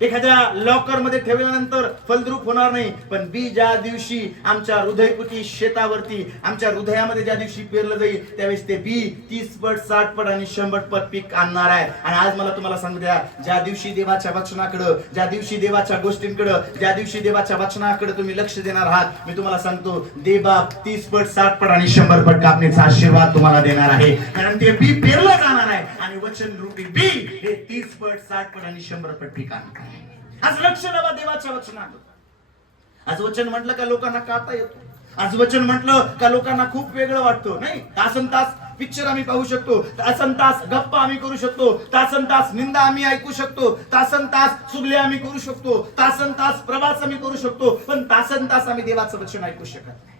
एखाद्या लॉकर मध्ये ठेवल्यानंतर फलद्रूप होणार नाही, पण बी ज्या दिवशी आमच्या हृदयकुटी शेतावरती आमच्या हृदयामध्ये ज्या दिवशी पेरलं जाईल त्यावेळेस ते बी 30 पट 60 पट आणि 100 पट पीक आणणार आहे. आणि आज मला तुम्हाला सांगू द्या, ज्या दिवशी देवाच्या वचनाकडं, ज्या दिवशी देवाच्या गोष्टींकडं, ज्या दिवशी देवाच्या वचनाकडे तुम्ही लक्ष देणार आहात, मी तुम्हाला सांगतो देवबाप 30 पट 60 पट आणि 100 पट कापणीचा आशीर्वाद तुम्हाला देणार आहे. कारण ते बी पेरलं जाणार आहे आणि वचन रूपी बी हे 30 पट 60 पट आणि 100 पट पीक आणणार आहे. आज लक्ष लावा देवाच्या वचनाकडे. आज वचन म्हटलं का लोकांना काटा येतो, आज वचन म्हटलं का लोकांना खूप वेगळं वाटतं. नाही, तासन तास पिक्चर आम्ही पाहू शकतो, तासन तास गप्पा आम्ही करू शकतो, तासन तास निंदा आम्ही ऐकू शकतो, तासन तास चुगले आम्ही करू शकतो, तासन तास प्रवास आम्ही करू शकतो, पण तासन तास आम्ही देवाचं वचन ऐकू शकत नाही.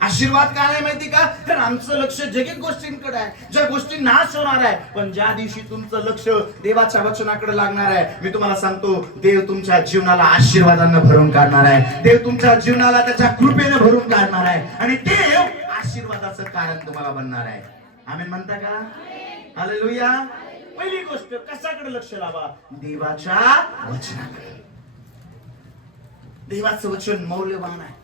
आशीर्वाद काय आहे माहिती का? कारण आमचं लक्ष जगिक गोष्टींकडे आहे, ज्या गोष्टी नाश होणार आहे. पण ज्या दिवशी तुमचं लक्ष देवाच्या वचनाकडे लागणार आहे, मी तुम्हाला सांगतो देव तुमच्या जीवनाला आशीर्वादानं भरून काढणार आहे, देव तुमच्या जीवनाला त्याच्या कृपेनं भरून काढणार आहे आणि देव आशीर्वादाचं कारण तुम्हाला बनणार आहे. आमेन म्हणता का? हालेलुया. पहिली गोष्ट, कशाकडे लक्ष लावा? देवाच्या वचनाकडे. देवाचं वचन मौल्यवान आहे,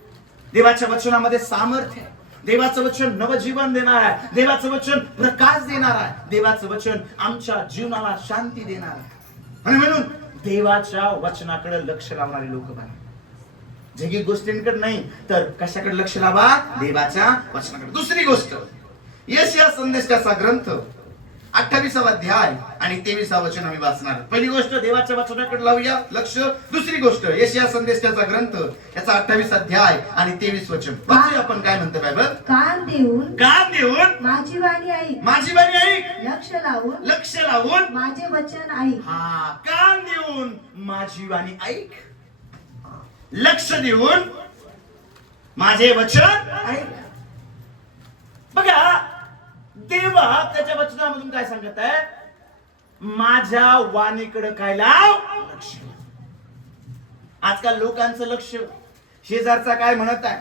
देवाच्या वचनामध्ये सामर्थ्य आहे, देवाचं वचन नवजीवन देणार आहे, देवाचं वचन प्रकाश देणार आहे, देवाचं वचन आमच्या जीवनाला शांती देणार आहे. आणि म्हणून देवाच्या वचनाकडे लक्ष लावणारे लोक बना, जगी गोष्टींकडे नाही तर कशाकडे लक्ष लावा? देवाच्या वचनाकडे. दुसरी गोष्ट, यशाया संदेशाचा ग्रंथ 28वा अध्याय आणि 23वा वचन आम्ही वाचणार. पहिली गोष्ट, देवाच्या वचनाकडे लावूया लक्ष. दुसरी गोष्ट, यशाया संदेशाचा ग्रंथ याचा 28 अध्याय आणि 23 वचन वाचूया. आपण काय म्हणतो बायबल? कान देऊन माझी वाणी ऐक, माझी वाणी ऐक, लक्ष लावून माझे वचन ऐक. हा, कान देऊन माझी वाणी ऐक, लक्ष देऊन माझे वचन ऐक. बघा, देवा त्याच्या वचनामधून काय सांगत आहे? माझ्या वाणीकडे काय लाव, लक्ष. आजकाल लोकांचं लक्ष शेजारचा काय म्हणत आहे,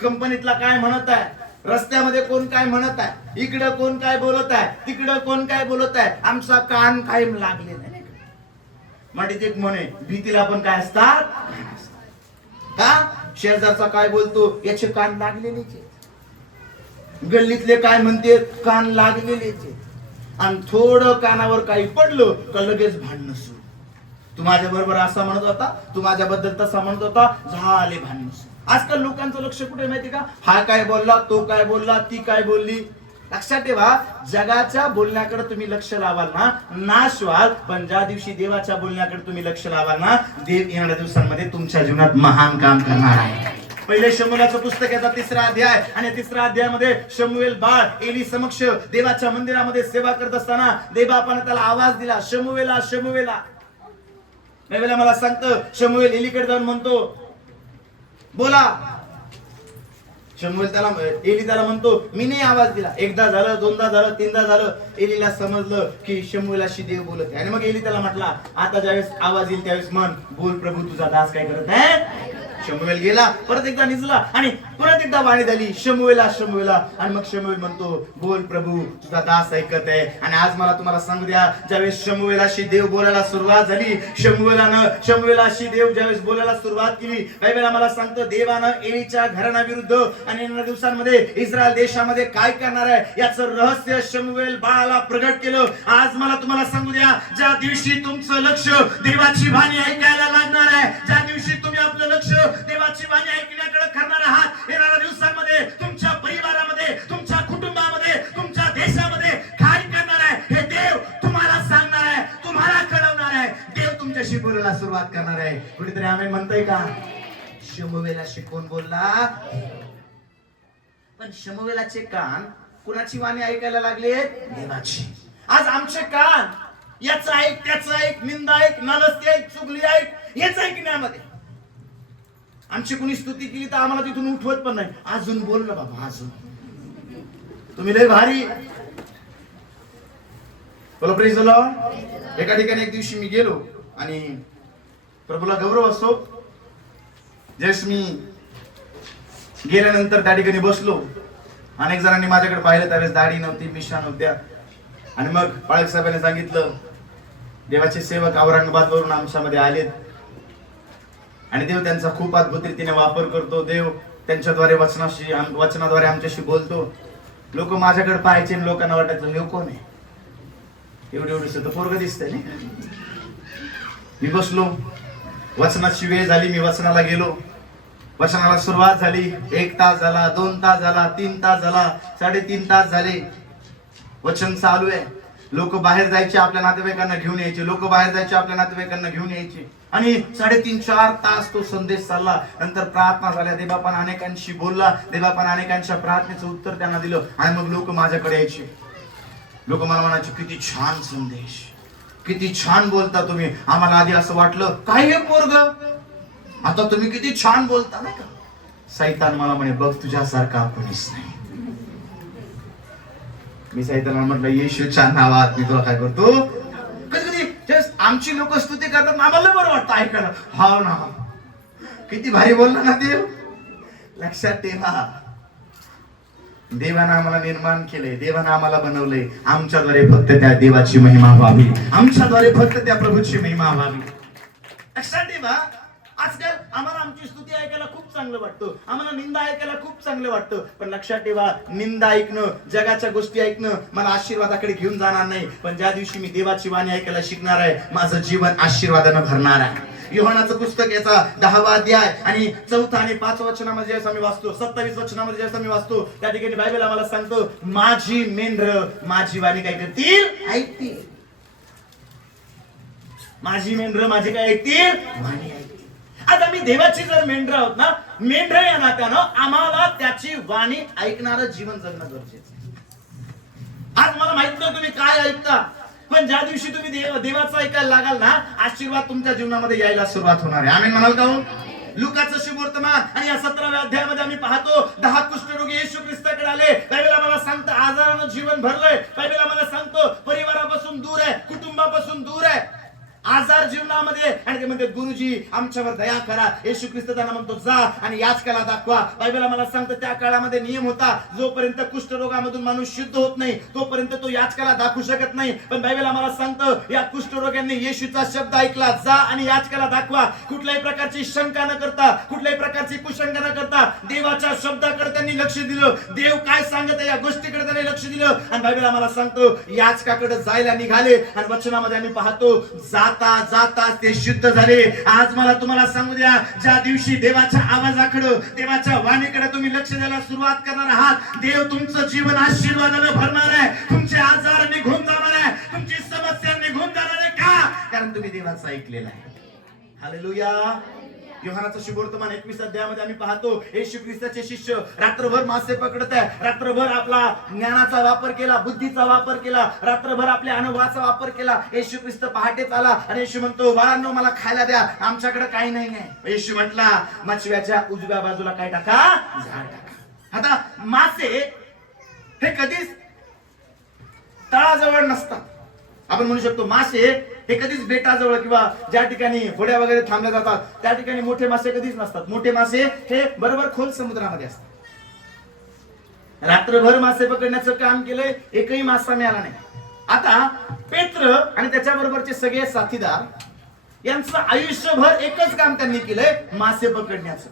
कंपनीतला काय म्हणत आहे, रस्त्यामध्ये कोण काय म्हणत आहे, इकडं कोण काय बोलत आहे, तिकडं कोण काय बोलत आहे, आमचा कान कायम लागलेला नाही. म्हणजे एक म्हणे, भीतीला पण काय असतात का? शेजारचा काय बोलतो याचे कान लागलेलेच, गल्लीतले काय म्हणते कान लागलेलेच. आणि थोडं कानावर काही पडलं का लगेच भांडण सुरू. तू माझ्या बरोबर असा म्हणत होता, तू माझ्याबद्दल तसा म्हणत होता, झाले भांडण सुरू. आजकाल लोकांचं लक्ष कुठे माहिती का? हा काय बोलला, तो काय बोलला, ती काय बोलली. लक्षात ठेवा, जगाच्या बोलण्याकडे तुम्ही लक्ष लावाल ना, नाश व्हाल. पण ज्या दिवशी देवाच्या बोलण्याकडे तुम्ही लक्ष लावाल ना, देव येणाऱ्या दिवसांमध्ये तुमच्या जीवनात महान काम करणार आहे. पहिले शमूएलाचं पुस्तक याचा 3रा अध्याय आणि 3ऱ्या अध्यायामध्ये शमूएल बाळ एली समक्ष देवाच्या मंदिरामध्ये सेवा करत असताना देवबापाने त्याला आवाज दिला, शमूएला शमूएला. बायबल मला सांगतं, शमूएल एलीकडे जाऊन म्हणतो बोला. शमूएल एली त्याला म्हणतो मी नाही आवाज दिला. एकदा झालं, दोनदा झालं, तीनदा झालं. एलीला समजलं की शमूएलाशी देव बोलत आहे. आणि मग एली त्याला म्हटला, आता ज्यावेळेस आवाज येईल त्यावेळेस म्हण, बोल प्रभू तुझा दास काय करत आहे. शमूएल गेला, परत एकदा निजला आणि परत एकदा वाणी झाली, शमूएला शमूएला. आणि मग शमूएल म्हणतो, बोल प्रभू तुझा दास ऐकत आहे. आणि आज मला तुम्हाला सांगू द्या, ज्यावेळेस शमूएलाशी देव बोलायला सुरुवात झाली, शमूएलाशी देव ज्यावेळेस बोलायला सुरुवात केली, बायबल आम्हाला सांगतं देवानं एलीच्या घराण्याविरुद्ध आणि येणाऱ्या दिवसांमध्ये इस्रायल देशामध्ये काय करणार आहे याचं रहस्य शमूएल बाळाला प्रगट केलं. आज मला तुम्हाला सांगू द्या, ज्या दिवशी तुमचं लक्ष देवाची वाणी ऐकायला लागणार आहे, ज्या दिवशी तुम्ही आपलं लक्ष देवाची वाणी ऐकण्याकडे करणार आहात, येणाऱ्या दिवसांमध्ये तुमच्या परिवारामध्ये, तुमच्या कुटुंबामध्ये, तुमच्या देशामध्ये काय करणार आहे हे देव तुम्हाला सांगणार आहे, तुम्हाला कळवणार आहे. देव तुमच्याशी बोलायला सुरुवात करणार आहे. कुठेतरी आमेन म्हणताय का? शमूएलाशी कोण बोलला? पण शमूएलाचे कान कुणाची वाणी ऐकायला लागले? देवाची. आज आमचे कान याचं ऐक, त्याचं ऐक, निंदा ऐक, नालस्ती ऐक, चुगली ऐक, हेच ऐकण्यामध्ये आमची कुणी स्तुती केली तर आम्हाला तिथून उठवत पण नाही. अजून बोल ना बाबा, अजून तुम्ही लय भारी. बोला प्रेज द लॉर्ड. एका ठिकाणी एक दिवशी मी गेलो आणि प्रभूला गौरव असतो. जस मी गेल्यानंतर त्या ठिकाणी बसलो. अनेक जणांनी माझ्याकडे पाहिलं, त्यावेळेस दाढी नव्हती, मिशा नव्हत्या. आणि मग पाळक साहेबांनी सांगितलं, देवाचे सेवक औरंगाबाद वरून आमच्यामध्ये आलेत आणि देव त्यांचा खूप अद्भुत रीतीने वापर करतो. देव त्यांच्याद्वारे वचनाद्वारे आमच्याशी बोलतो. लोक माझ्याकडे पाहायचे आणि लोकांना वाटायचं हे कोण आहे, एवढी तर पोरग दिसतंय नाही. मी बसलो, वचनाची वेळ झाली, मी वचनाला गेलो. वचनाला सुरुवात झाली. 1 तास झाला, 2 तास झाला, 3 तास झाला, 3.5 तास झाले. वचन चालू आहे. लोक बाहेर जायचे, आपल्या नातेवाईकांना घेऊन यायचे. लोक बाहेर जायचे, आपल्या नातेवाईकांना घेऊन यायचे. आणि 3.5-4 तास तो संदेश चालला. नंतर प्रार्थना झाल्या. देवबापाने अनेकांशी बोलला. देवबापाने अनेकांच्या प्रार्थनेचं उत्तर त्यांना दिलं. आणि मग लोक माझ्याकडे यायचे. लोक मला म्हणायचे, किती छान संदेश, किती छान बोलता तुम्ही. आम्हाला आधी असं वाटलं काय हे पोरग, आता तुम्ही किती छान बोलता नाही का. सैतान मला म्हणे, बघ तुझ्यासारखा कोणीच नाही. मी सैतानाला म्हटलं, येशूच्या नावात मी तुला काय करतो. कधी कधी आमची लोक स्तुती करतात, आम्हाला बरं वाटतं ऐकायला. हा ना, किती भारी बोलला ना देव. लक्षात ठेवा, देवानं आम्हाला निर्माण केलंय, देवानं आम्हाला बनवलंय. आमच्याद्वारे फक्त त्या देवाची महिमा व्हावी, आमच्याद्वारे फक्त त्या प्रभूची महिमा व्हावी. लक्षात ठेवा, आजकाल आम्हाला आमची स्तुती ऐकायला खूप चांगलं वाटतं, आम्हाला निंदा ऐकायला खूप चांगलं वाटतं. पण लक्षात ठेवा, निंदा ऐकणं, जगाच्या गोष्टी ऐकणं मला आशीर्वादाकडे घेऊन जाणार नाही. पण ज्या दिवशी मी देवाची वाणी ऐकायला शिकणार आहे, माझं जीवन आशीर्वादानं भरणार आहे. योहानाचं पुस्तक याचा 10वा अध्याय आणि 4 आणि 5 वचनामध्ये जेव्हा मी वाचतो, 27 वचनामध्ये जेव्हा मी वाचतो, त्या ठिकाणी बायबल आम्हाला सांगतो, माझी मेंढरं माझी वाणी काय करतील, ऐकतील. माझी मेंढरं माझी काय ऐकतील, वाणी ऐकतील. आता मी देवाची जर मेंढर आहोत ना, मेंढर या नात्यानं आम्हाला त्याची वाणी ऐकणारं जीवन जगणं गरजेचं आहे. आज मला माहित नाही तुम्ही काय ऐकता, पण ज्या दिवशी तुम्ही देवाचं ऐकायला लागाल ना, आशीर्वाद तुमच्या जीवनामध्ये यायला सुरुवात होणार आहे. आमेन म्हणाल का हो? लुकाचं शुभवर्तमान आणि या 17व्या अध्यायामध्ये आम्ही पाहतो 10 कुष्ठरोगी येशू ख्रिस्ताकडे आले. बायबल आम्हाला सांगतं आजारानं जीवन भरलंय. बायबल आम्हाला सांगतो परिवारापासून दूर आहे, कुटुंबापासून दूर आहे, आजार जीवनामध्ये. आणि ते म्हणते, गुरुजी आमच्यावर दया करा. येशू ख्रिस्त त्यांना म्हणतो, जा आणि याचकाला दाखवा. बायबल आम्हाला सांगतं त्या काळामध्ये नियम होता, जोपर्यंत कुष्ठरोगामधून माणूस शुद्ध होत नाही तोपर्यंत तो याचकाला दाखवू शकत नाही. पण बायबल आम्हाला सांगतं, या कुष्ठरोग्यांनी येशूचा शब्द ऐकला, जा आणि याचकाला दाखवा. कुठल्याही प्रकारची शंका न करता, कुठल्याही प्रकारची कुशंका न करता देवाच्या शब्दाकडे त्यांनी लक्ष दिलं. देव काय सांगत आहे या गोष्टीकडे त्यांनी लक्ष दिलं. आणि बायबल आम्हाला सांगतो, याचकाकडे जायला निघाले. आणि वचनामध्ये आम्ही पाहतो, जाता जाता ते शुद्ध झाले. आज मला तुम्हाला सांगू द्या, ज्या दिवशी देवाच्या आवाजाकडे, देवाच्या वाणीकडे तुम्ही लक्ष द्यायला सुरुवात करणार आहात, देव तुमचं जीवन आशीर्वादाने भरणार आहे. तुमचे आजार निघून जाणार आहे, तुमची समस्या निघून जाणार आहे. का? कारण तुम्ही देवाचं ऐकलेलं आहे. हालेलुया. योहानाचं शुभवर्तमान 21 अध्यायामध्ये आम्ही पाहतो, येशू ख्रिस्ताचे शिष्य रात्रभर मासे पकडत आहे. रात्रभर आपला ज्ञानाचा वापर केला, बुद्धीचा वापर केला, रात्रभर आपल्या अनुभवाचा वापर केला. येशू ख्रिस्त पहाटेच आला आणि येशू म्हणतो, बाळांनो मला खायला द्या, आमच्याकडे काही नाही आहे. येशू म्हटला, मछव्याच्या उजव्या बाजूला काय टाका, झाड टाका. आता मासे हे कधीच तळाजवळ नसतात. आपण म्हणू शकतो मासे हे कधीच बेटाजवळ किंवा ज्या ठिकाणी होड्या वगैरे थांबल्या जातात त्या ठिकाणी मोठे मासे कधीच नसतात. मोठे मासे हे बरोबर खोल समुद्रामध्ये असतात. रात्रभर मासे पकडण्याचं काम केलंय, एकही मासा मिळाला नाही. आता पेत्र आणि त्याच्या बरोबरचे सगळे साथीदार यांचं आयुष्यभर एकच काम त्यांनी केलंय, मासे पकडण्याचं.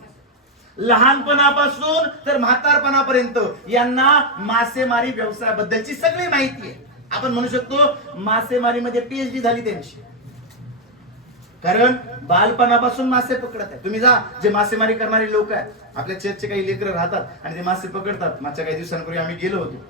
लहानपणापासून तर म्हातारपणापर्यंत यांना मासेमारी व्यवसायाबद्दलची सगळी माहिती आहे. आपण म्हणू शकतो मासेमारीमध्ये PhD झाली त्यांची, कारण बालपणापासून मासे पकडत आहे. तुम्ही जा, जे मासेमारी करणारे लोक आहेत, आपल्या चर्चचे काही लेकरं राहतात आणि ते मासे पकडतात. मागच्या काही दिवसांपूर्वी आम्ही गेलो होतो,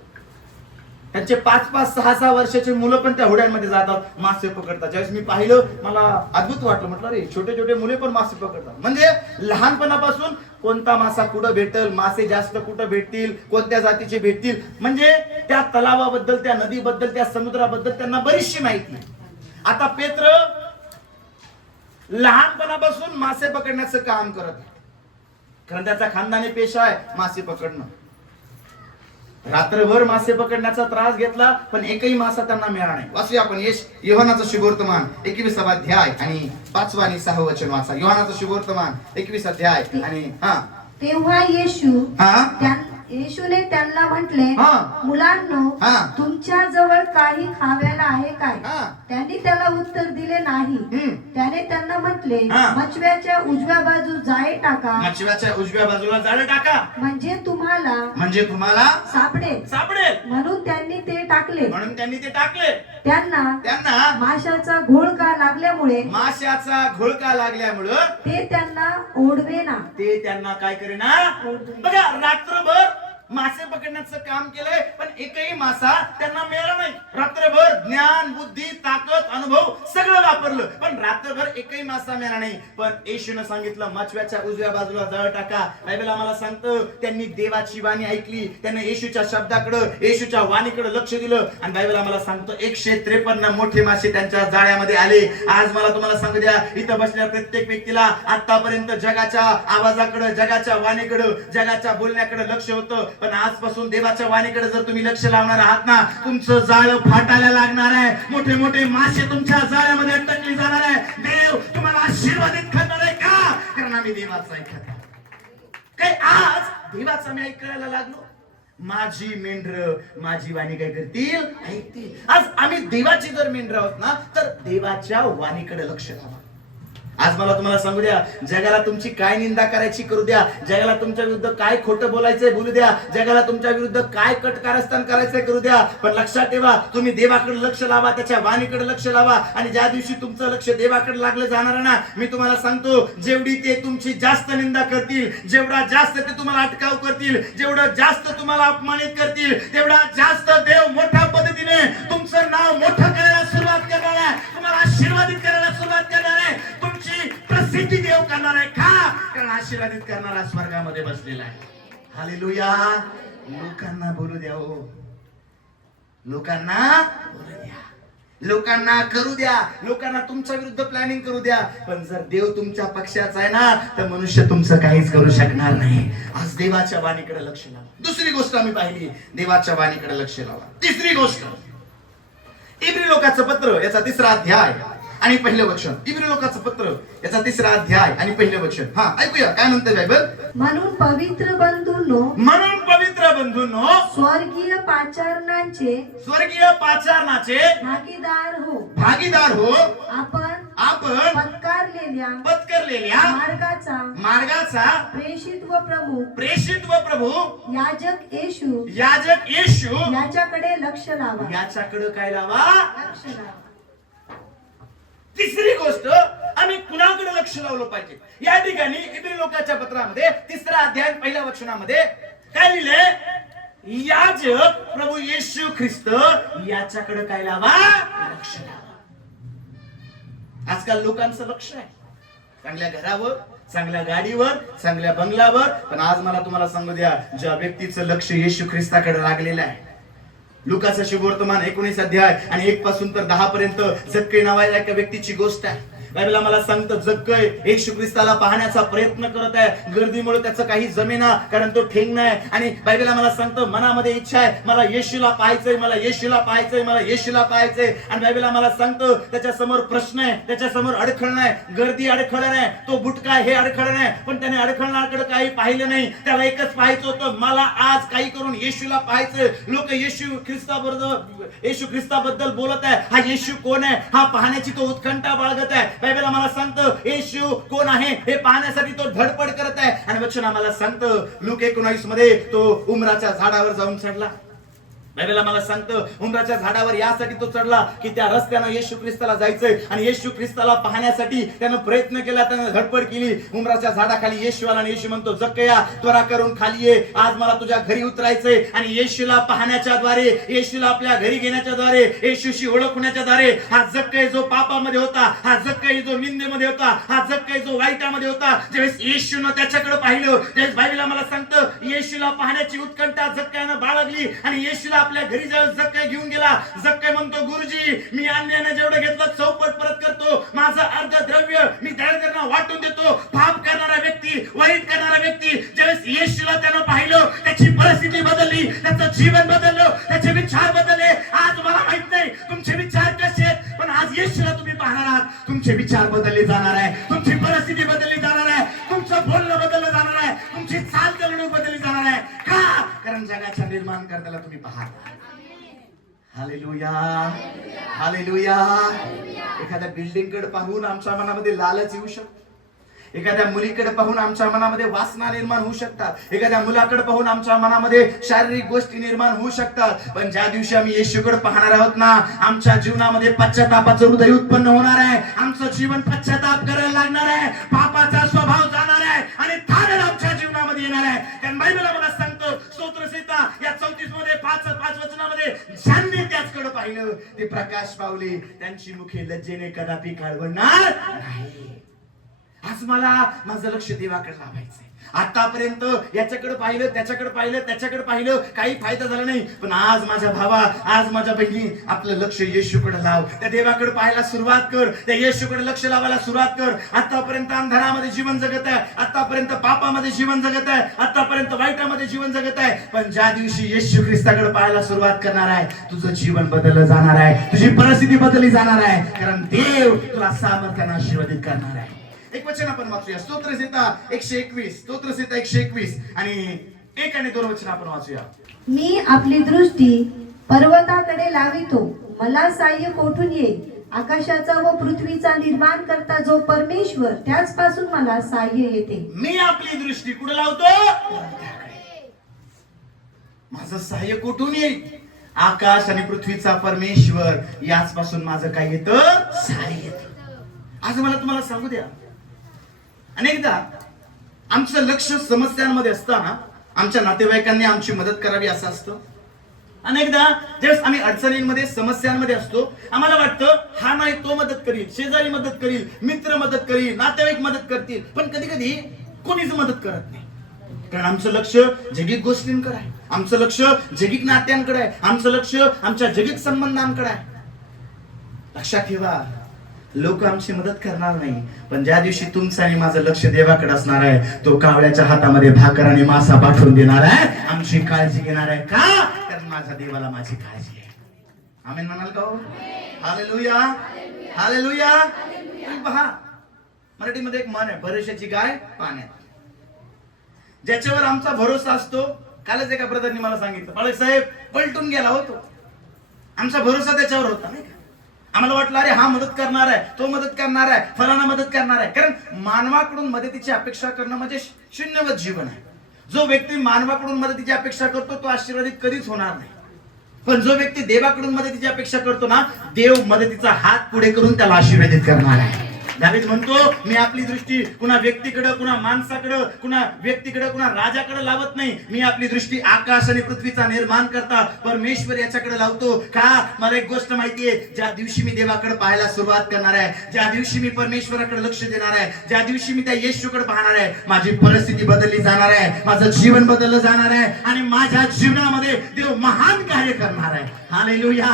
त्यांचे 5-5, 6-6 वर्षाचे मुलं पण त्या होड्यांमध्ये जातात, मासे पकडतात. ज्यावेळेस मी पाहिलं मला अद्भुत वाटलं. म्हटलं अरे, छोटे छोटे मुले पण मासे पकडतात. म्हणजे लहानपणापासून कोणता मासा कुठं भेटेल, मासे जास्त कुठं भेटतील, कोणत्या जातीचे भेटतील, म्हणजे त्या तलावाबद्दल, त्या नदीबद्दल, त्या समुद्राबद्दल त्यांना बरीचशी माहिती. आता पेत्र लहानपणापासून मासे पकडण्याचं काम करत आहे. कारण त्याचा खानदानी पेशा आहे मासे पकडणं. रात्रभर मासे पकडण्याचा त्रास घेतला पण एकही मासा त्यांना मिळाला नाही. वाचूया आपण योहानाचं शुभवर्तमान 21वा अध्याय आणि 5वा आणि 6वा वचन वाचा. योहानाचं शुभवर्तमान 21 अध्याय आणि तेव्हा येशूने त्यांना म्हटले, मुलांनो, तुमच्या जवळ काही खाव्याला आहे काय? त्यांनी त्याला उत्तर दिले नाही. त्याने त्यांना म्हटले, मचव्याच्या उजव्या बाजू जाळे टाका. मचव्याच्या उजव्या बाजूला जाळे टाका, म्हणजे तुम्हाला सापडेल. म्हणून त्यांनी ते टाकले. त्यांना माशाचा घोळका लागल्यामुळे ते त्यांना ओढवेना. ते त्यांना काय करेना. बघा, रात्रभर मासे पकडण्याचं काम केलंय पण एकही मासा त्यांना मिळाला नाही. रात्रभर ज्ञान, बुद्धी, ताकद, अनुभव सगळं वापरलं पण रात्रभर एकही मासा मिळाला नाही. पण येशूने सांगितलं, मचव्याच्या उजव्या बाजूला जाळ टाका. बायबल आम्हाला सांगतं त्यांनी देवाची वाणी ऐकली, त्यांनी येशूच्या शब्दाकडे, येशूच्या वाणीकडे लक्ष दिलं आणि बायबल आम्हाला सांगतो 153 मोठे मासे त्यांच्या जाळ्यामध्ये आले. आज मला तुम्हाला सांगू द्या, इथं बसलेल्या प्रत्येक व्यक्तीला आतापर्यंत जगाच्या आवाजाकडे, जगाच्या वाणीकडे, जगाच्या बोलण्याकडे लक्ष होतं पण आजपासून देवाच्या वाणीकडे जर तुम्ही लक्ष लावणार आहात ना, तुमचं जाळ फाटायला लागणार आहे. मोठे मोठे मासे तुमच्या जाळ्यामध्ये अटकले जाणार आहे. देव तुम्हाला आशीर्वादित करणार आहे. का? कारण आम्ही देवाचं ऐकत आहोत. काय आज देवाचं आम्ही ऐकायला लागलो. माझी मेंढर माझी वाणी काय करतील? ऐकतील. आज आम्ही देवाची जर मेंढर आहोत ना तर देवाच्या वाणीकडे लक्ष लावा. आज मला तुम्हाला सांगू द्या, जगाला तुमची काय निंदा करायची करू द्या, जगाला तुमच्या विरुद्ध काय खोटं बोलायचंय बोलू द्या, जगाला तुमच्या विरुद्ध काय कटकारस्थान करायचंय करू द्या, पण लक्षात ठेवा, तुम्ही देवाकडे लक्ष लावा, त्याच्या वाणीकडे लक्ष लावा. आणि ज्या दिवशी तुमचं लक्ष देवाकडे लागलं जाणार ना, मी तुम्हाला सांगतो, जेवढी ते तुमची जास्त निंदा करतील, जेवढा जास्त ते तुम्हाला अटकाव करतील, जेवढं जास्त तुम्हाला अपमानित करतील, तेवढा जास्त देव मोठ्या पद्धतीने तुमचं नाव मोठं करायला सुरुवात करणार आहे, तुम्हाला आशीर्वादित करायला सुरुवात करणार आहे, तुमची प्रसिद्धी देव करणार आहे. का? कारण आशीर्वादित करणारा स्वर्गामध्ये बसलेला आहे. हालेलुया. लोकांना बोलू द्या, हो, लोकांना बोलू द्या, लोकांना करू द्या, लोकांना तुमच्या विरुद्ध प्लॅनिंग करू द्या, पण जर देव तुमच्या पक्षाचा आहे ना तर मनुष्य तुमचं काहीच करू शकणार नाही. आज देवाच्या वाणीकडे लक्ष लावा. दुसरी गोष्ट आम्ही पाहिली, देवाच्या वाणीकडे लक्ष लावा. तिसरी गोष्ट, इब्री लोकाचं पत्र याचा 3रा अध्याय आणि पहिलं वचन. इब्री लोकाचं पत्र याचा 3रा अध्याय आणि पहिलं वचन. ऐकूया काय म्हणते बायबल. म्हणून पवित्र बंधूंनो, स्वर्गीय पाचारणाचे भागीदार हो. आपण पत्करलेल्या मार्गाचा प्रेषित व प्रभू याजक येशू याच्याकडे लक्ष लावा. याच्याकडे काय लावा? लक्ष लावा. तिसरी गोष्ट, आम्ही कुणाकडे लक्ष लावलं पाहिजे. या ठिकाणी इब्री लोकाच्या पत्रामध्ये 3रा अध्याय पहिल्या वचनामध्ये काय लिहिलंय? याजक प्रभू येशू ख्रिस्त याच्याकडे काय लावा? लक्ष लावा. आजकाल लोकांचं लक्ष आहे चांगल्या घरावर, चांगल्या गाडीवर, चांगल्या बंगल्यावर, पण आज मला तुम्हाला सांगू द्या, ज्या व्यक्तीचं लक्ष येशू ख्रिस्ताकडे लागलेलं आहे. लुकाचं शुभवर्तमान 19 अध्याय आणि 1 पासून तर 10 पर्यंत जक्कई नावाच्या एका व्यक्तीची गोष्ट आहे. बायबल आम्हाला सांगतं, जक्कई येशू ख्रिस्ताला पाहण्याचा प्रयत्न करत आहे. गर्दीमुळे त्याचं काही जमेना, कारण तो ठेंगणा आहे. आणि बायबल आम्हाला सांगतं, मनामध्ये इच्छा आहे, मला येशूला पाहायचंय, मला येशूला पाहायचंय, मला येशूला पाहायचंय. आणि बायबल आम्हाला सांगतं, त्याच्या समोर प्रश्न आहे, त्याच्या समोर अडखळण आहे, गर्दी अडखळण आहे, तो बुटका हे अडखळण आहे, पण त्याने अडखळणाकडे काही पाहिलं नाही. त्याला एकच पाहायचं होतं, मला आज काही करून येशूला पाहायचंय. लोक येशू ख्रिस्ताबद्दल बोलत आहे, हा येशू कोण आहे, हा पाहण्याची तो उत्कंठा बाळगत आहे. बायबल आम्हाला सांगतं, येशू कोण आहे हे पाहण्यासाठी तो धडपड करत आहे. आणि वचन आम्हाला सांगतं, लूक 19 मध्ये तो उमराच्या झाडावर जाऊन चढला. बायबल आम्हाला सांगतं, उमराच्या झाडावर यासाठी तो चढला की त्या रस्त्यानं येशू ख्रिस्ताला जायचंय आणि येशू ख्रिस्ताला पाहण्यासाठी त्यानं प्रयत्न केला, त्यानं धडपड केली. उमराच्या झाडाखाली येशू आला आणि येशू म्हणतो, जक्कया त्वरा करून खाली ये, आज मला तुझ्या घरी उतरायचंय. आणि येशूला पाहण्याच्या द्वारे, येशूला आपल्या घरी घेण्याच्या द्वारे, येशूशी ओळख होण्याच्या द्वारे, हा जक्कई जो पापामध्ये होता, हा जक्कई जो निंदेमध्ये होता, हा जक्कई जो वाईटामध्ये होता, ज्यावेळेस येशूनं त्याच्याकडे पाहिलं, त्यावेळेस बायबल आम्हाला सांगतं, येशूला पाहण्याची उत्कंठा जक्कयानं बाळगली आणि येशूला आपल्या घरी ज्यावेळेस जक्कय घेऊन गेला, जक्कय म्हणतो गुरुजी मी अन्यायाने जेवढं घेतलं चौपट परत करतो, माझं अर्ध द्रव्य मी दरिद्रांना वाटून देतो. पाप करणारा व्यक्ती, वाईट करणारा व्यक्ती ज्यावेळेस येशूला त्यानं पाहिलं, त्याची परिस्थिती बदलली, त्याचं जीवन बदललं, त्याचे विचार बदलले. आज मला माहित नाही तुमचे विचार कसे आहेत, पण आज येशूला तुम्ही पाहणार आहात, तुमचे विचार बदलले जाणार आहे, तुमची परिस्थिती बदलली जाणार आहे, तुमचं बोलणं बदललं जाणार आहे, तुमची चालचलणूक बदलली जाणार आहे. का? कारण जगाच्या निर्माण करताना तुम्ही पाहता. Hallelujah, hallelujah. एखाद्या बिल्डिंग कडे पाहून आमच्या मनामध्ये लालच येऊ शकतो, एखाद्या मुलीकडे पाहून आमच्या मनामध्ये वासना निर्माण होऊ शकतात, एखाद्या मुलाकडे पाहून आमच्या मनामध्ये शारीरिक गोष्टी निर्माण होऊ शकतात. पण ज्या दिवशी आम्ही येशूकडे पाहणार आहोत ना, आमच्या जीवनामध्ये पश्चातापाचं हृदय उत्पन्न होणार आहे, आमचं जीवन पश्चाताप करायला लागणार आहे, पापाचा स्वभाव जाणार आहे आणि तारण आमच्या जीवनामध्ये येणार आहे. कारण बायबलला मला सांगतो, स्तोत्रसंहिता या 34 मध्ये 5 वचनामध्ये, ज्यांनी त्याचकडे पाहिलं ते प्रकाश पावले, त्यांची मुखे लज्जेने कदापि काळवणार नाही. आज मला माझं लक्ष देवाकडे लावायचंय. आतापर्यंत याच्याकडे पाहिलं, त्याच्याकडे पाहिलं, त्याच्याकडे पाहिलं, काही फायदा झाला नाही. पण आज माझ्या भावा, आज माझ्या बहिणी, आपलं लक्ष येशूकडे लाव. त्या देवाकडे पाहायला सुरुवात कर, त्या येशूकडे लक्ष लावायला सुरुवात कर. आतापर्यंत अंधारामध्ये जीवन जगत आहे, आतापर्यंत पापामध्ये जीवन जगत आहे, आतापर्यंत वाईटामध्ये जीवन जगत आहे. पण ज्या दिवशी येशू ख्रिस्ताकडे पाहायला सुरुवात करणार आहे, तुझं जीवन बदललं जाणार आहे, तुझी परिस्थिती बदलली जाणार आहे. कारण देव तुला सामर्थ्याने आशीर्वादित करणार आहे. एक वचन आपण वाचूया, स्तोत्रसंहिता 121, स्तोत्रसंहिता 121 आणि 1 आणि 2 वचन आपण वाचूया. मी आपली दृष्टी पर्वताकडे लावितो, मला साह्य कोठून येईल? आकाशाचा व पृथ्वीचा निर्माण करता जो परमेश्वर, त्याच पासून मला साह्य येते. मी आपली दृष्टी कुठे लावतो? माझं साह्य कुठून येईल? आकाश आणि पृथ्वीचा परमेश्वर, याच पासून माझं काय येतं? साह्य येतं. आज मला तुम्हाला सांगू द्या, अनेकदा आमचं लक्ष समस्यांमध्ये असताना आमच्या नातेवाईकांनी आमची मदत करावी असं असतं. अनेकदा ज्यावेळेस आम्ही अडचणींमध्ये, समस्यांमध्ये असतो, आम्हाला वाटतं हा नाही तो मदत करील, शेजारी मदत करील, मित्र मदत करील, नातेवाईक मदत करतील. पण कधी कधी कोणीच मदत करत नाही, कारण आमचं लक्ष जगिक गोष्टींकडे आहे, आमचं लक्ष जगिक नात्यांकडे आहे, आमचं लक्ष आमच्या जगिक संबंधांकडे आहे. लक्षात ठेवा, लोक आमची मदत करणार नाही, पण ज्या दिवशी तुमचं आणि माझं लक्ष देवाकडे असणार आहे, तो कावळ्याच्या हातामध्ये भाकर आणि मासा पाठवून देणार आहे, आमची काळजी घेणार आहे. का? कारण माझ्या देवाला माझी काळजी आहे. आमेन म्हणाल का? Hallelujah, hallelujah. तुम्ही पहा, मराठीमध्ये एक म्हण आहे, भरोशाची गाय पाण्यात. ज्याच्यावर आमचा भरोसा असतो, कालच एका ब्रदरनी मला सांगितलं, पाळक साहेब पलटून गेला होतो, आमचा भरोसा त्याच्यावर होता नाही का. आम्हाला वाटलं अरे हा मदत करणार आहे, तो मदत करणार आहे, फलाना मदत करणार आहे. कारण मानवाकडून मदतीची अपेक्षा करणं म्हणजे शून्यवत जीवन आहे. जो व्यक्ती मानवाकडून मदतीची अपेक्षा करतो तो आशीर्वादित कधीच होणार नाही. पण जो व्यक्ती देवाकडून मदतीची अपेक्षा करतो ना, देव मदतीचा हात पुढे करून त्याला आशीर्वादित करणार आहे. दावीद म्हणतो, मी आपली दृष्टी कुणा व्यक्तीकडे, कुणा माणसाकडे, कुणा व्यक्तीकडे, कुणा राजाकडे लावत नाही. मी आपली दृष्टी आकाश आणि पृथ्वीचा निर्माण करता परमेश्वर याच्याकडे लावतो. का? मला एक गोष्ट माहितीये, ज्या दिवशी मी देवाकडे पाहायला सुरुवात करणार आहे, ज्या दिवशी मी परमेश्वराकडे लक्ष देणार आहे, ज्या दिवशी मी त्या येशूकडे पाहणार आहे, माझी परिस्थिती बदलली जाणार आहे, माझं जीवन बदललं जाणार आहे आणि माझ्या जीवनामध्ये देव महान कार्य करणार आहे. हालेलुया.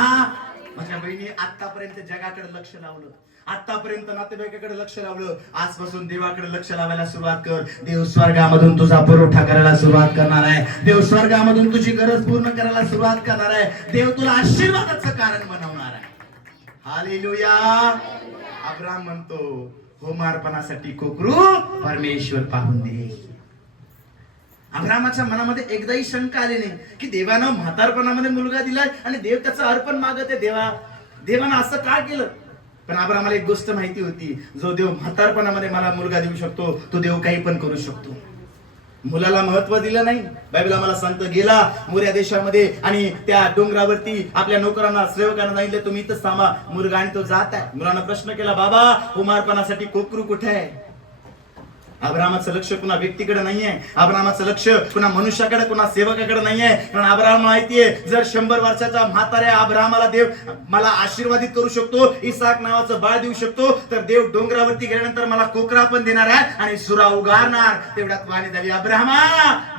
माझ्या बहिणी, आतापर्यंत जगाकडे लक्ष लावलं, आतापर्यंत नातेवाईकाकडे लक्ष लावलं, आजपासून देवाकडे लक्ष लावायला सुरुवात कर. देव स्वर्गामधून तुझा पुरवठा करायला सुरुवात करणार आहे, देव स्वर्गामधून तुझी गरज पूर्ण करायला सुरुवात करणार आहे, देव तुला आशीर्वादाचं कारण बनवणार आहे. हालेलुया. अब्राहम म्हणतो, होमार्पणासाठी कोकरू परमेश्वर पाहून दे. अब्राहमाच्या मनामध्ये एकदाही शंका आली नाही की देवानं म्हातारपणामध्ये मुलगा दिलाय आणि देव त्याचं अर्पण मागत आहे, देवानं असं का केलं. पण अब्राहमाला एक गोष्ट माहिती होती, जो देव म्हातारपणामध्ये मला मुलगा देऊ शकतो, तो देव काही पण करू शकतो. मुलाला महत्व दिलं नाही. बायबल आम्हाला सांगतं, गेला मोऱ्या देशामध्ये आणि त्या डोंगरावरती आपल्या नोकरांना, सेवकांना सांगितलं, तुम्ही इथंच थांबा, मुलगा आणि तो जात आहे. मुलानं प्रश्न केला, बाबा होमार्पणासाठी कोकरू कुठे आहे? अब्रामाचं लक्ष कुणा व्यक्तीकडे नाहीये, अब्रामाचं लक्ष कुणा मनुष्याकडे, कुणा सेवकाकडे नाहीये. कारण अब्राम माहितीये, जर 100 वर्षाचा म्हाताऱ्या अब्रामाला देव मला आशीर्वादित करू शकतो, इसाक नावाचं बाळ देऊ शकतो, तर देव डोंगरावरती गेल्यानंतर मला कोकरा पण देणार आहे आणि सुरा उगारणार. तेवढ्यात वाणी झाली, अब्रामा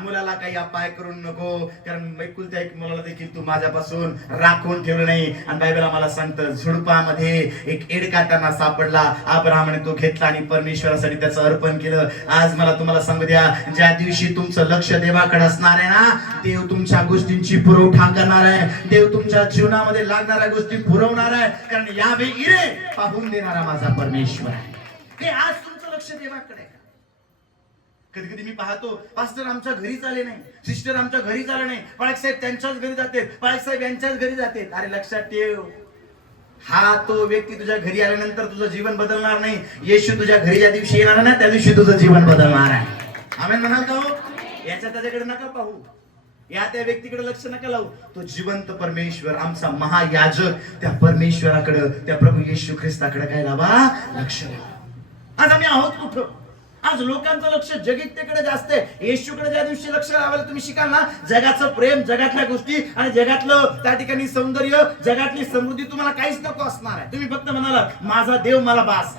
मुलाला काही अपाय करू नको, कारण एकुलत्या एक मुलाला देखील तू माझ्यापासून राखून ठेवलं नाही. आणि बायबल आम्हाला सांगतं, झुडपामध्ये एक एडका त्यांना सापडला, अब्रामाने तो घेतला आणि परमेश्वरासाठी त्याचं अर्पण केलं. आज मला तुम्हाला सांगू द्या, ज्या दिवशी तुमचं लक्ष देवाकडे असणार आहे ना, देव तुमच्या गोष्टींची पुरवठा करणार आहे, देव तुमच्या जीवनामध्ये लागणाऱ्या गोष्टी पुरवणार आहे. कारण यावे इरे पाहून देणारा माझा परमेश्वर आहे. हे आज तुमचं लक्ष देवाकडे आहे. कधी कधी मी पाहतो, पास्टर आमच्या घरीच आले नाही, सिस्टर आमच्या घरीच आले नाही, पाळक साहेब त्यांच्याच घरी जाते, पाळक साहेब यांच्याच घरी जाते. अरे लक्षात ठेव, हा तो व्यक्ती तुझ्या घरी आल्यानंतर तुझं जीवन बदलणार नाही. येशू तुझ्या घरी ज्या दिवशी येणार ना, त्या दिवशी तुझं जीवन बदलणार आहे. आमेन म्हणाल का हो? याच्या त्याच्याकडे नका पाहू, या त्या व्यक्तीकडे लक्ष नका लावू. तो जिवंत परमेश्वर, आमचा महायाजक, त्या परमेश्वराकडे, त्या प्रभू येशू ख्रिस्ताकडे काय लावा, लक्ष लावा. आज आम्ही आहोत कुठं? आज लोकांचं लक्ष जगित्येकडे जास्त आहे. येशूकडे ज्या दिवशी लक्ष लावायला तुम्ही शिकाल ना, जगाचं प्रेम, जगातल्या गोष्टी आणि जगातलं त्या ठिकाणी सौंदर्य, जगातली समृद्धी तुम्हाला काहीच नको असणार आहे. तुम्ही फक्त म्हणाला, माझा देव मला बास.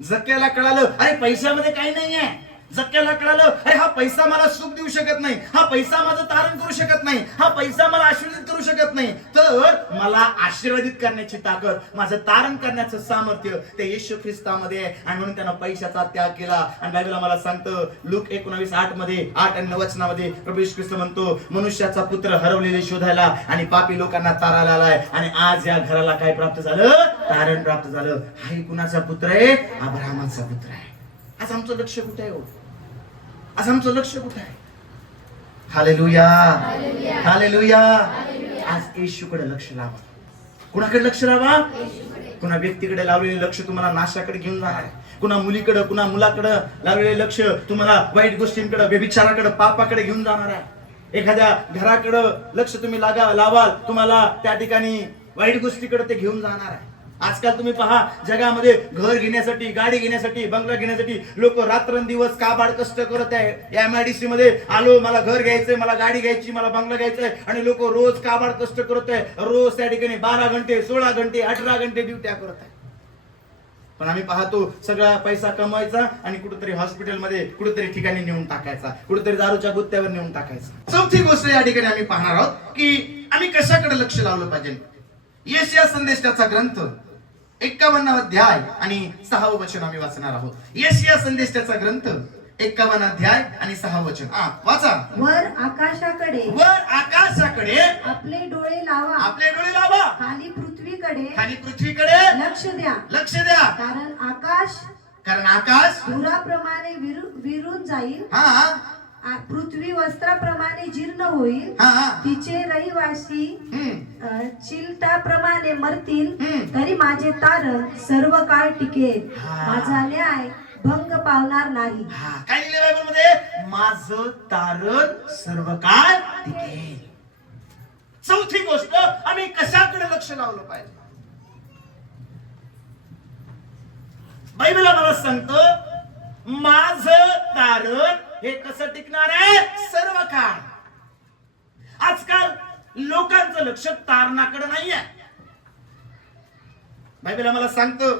जक्क्याला कळालं, अरे पैशामध्ये काही नाहीये. जक्क्याला कळालं, अरे हा पैसा मला सुख देऊ शकत नाही, हा पैसा माझं तारण करू शकत नाही, हा पैसा मला आशीर्वादित करू शकत नाही, तर मला आशीर्वादित करण्याची ताकद, माझं तारण करण्याचं सामर्थ्य ते येशू ख्रिस्तामध्ये आहे. आणि म्हणून त्यानं पैशाचा त्याग केला. आणि बायबल आम्हाला सांगतं, लूक 19:8 मध्ये 8 आणि 9 वचनामध्ये प्रभू येशू ख्रिस्त म्हणतो, मनुष्याचा पुत्र हरवलेले शोधायला आणि पापी लोकांना तारायला आलाय. आणि आज या घराला काय प्राप्त झालं? तारण प्राप्त झालं. हा कुणाचा पुत्र आहे? अब्राहामाचा पुत्र आहे. आज आमचं लक्ष कुठे आहे? आज आमचं लक्ष कुठे आहे? Hallelujah, hallelujah. आज येशूकडे लक्ष लावा. कुणाकडे लक्ष लावा? कुणा व्यक्तीकडे लावलेले लक्ष तुम्हाला नाशाकडे घेऊन जाणार आहे. कुणा मुलीकडे, कुणा मुलाकडे लावलेले लक्ष तुम्हाला वाईट गोष्टींकडे, व्यभिचाराकडे, पापाकडे घेऊन जाणार आहे. एखाद्या घराकडे लक्ष तुम्ही लावाल, तुम्हाला त्या ठिकाणी वाईट गोष्टीकडे ते घेऊन जाणार आहे. आजकाल तुम्ही पहा, जगामध्ये घर घेण्यासाठी, गाडी घेण्यासाठी, बंगला घेण्यासाठी लोक रात्रंदिवस काबाड कष्ट करत आहे. MIDC मध्ये आलो, मला घर घ्यायचंय, मला गाडी घ्यायची, मला बंगला घ्यायचंय, आणि लोक रोज काबाड कष्ट करत आहे. रोज त्या ठिकाणी 12 घंटे, 16 घंटे, 18 घंटे ड्युट्या करत आहे. पण आम्ही पाहतो, सगळा पैसा कमवायचा आणि कुठेतरी हॉस्पिटलमध्ये, कुठेतरी ठिकाणी नेऊन टाकायचा, कुठेतरी दारूच्या गुत्त्यावर नेऊन टाकायचा. चौथी गोष्ट या ठिकाणी आम्ही पाहणार आहोत की आम्ही कशाकडे लक्ष लावलं पाहिजे. यशाया संदेशाचा ग्रंथ 51 अध्याय आणि 6 वचन आम्ही वाचणार आहोत. यशाया संदेशाचा ग्रंथ 51 अध्याय आणि 6 वचन वाचा. वर आकाशाकडे, वर आकाशाकडे आपले डोळे लावा, आपले डोळे लावा, खाली पृथ्वीकडे, खाली पृथ्वीकडे लक्ष द्या, लक्ष द्या. कारण आकाश धुराप्रमाणे विरून जाईल, पृथ्वी वस्त्राप्रमाणे जीर्ण होईल, तिचे रहिवासी चिलटाप्रमाणे मरतील, तरी माझे तारण सर्व काळ टिकेल, माझा न्याय भंग पावणार नाही. काय लिहिले बायबलमध्ये? माझं तारण सर्व काळ टिकेल. चौथी गोष्ट, आम्ही कशाकडे लक्ष लावलं पाहिजे? बायबल आम्हाला सांगतं, माझं तारण हे कसं टिकणार आहे? सर्व काळ. आजकाल लोकांचं लक्ष तारणाकडे नाहीये. बायबल आम्हाला सांगतं,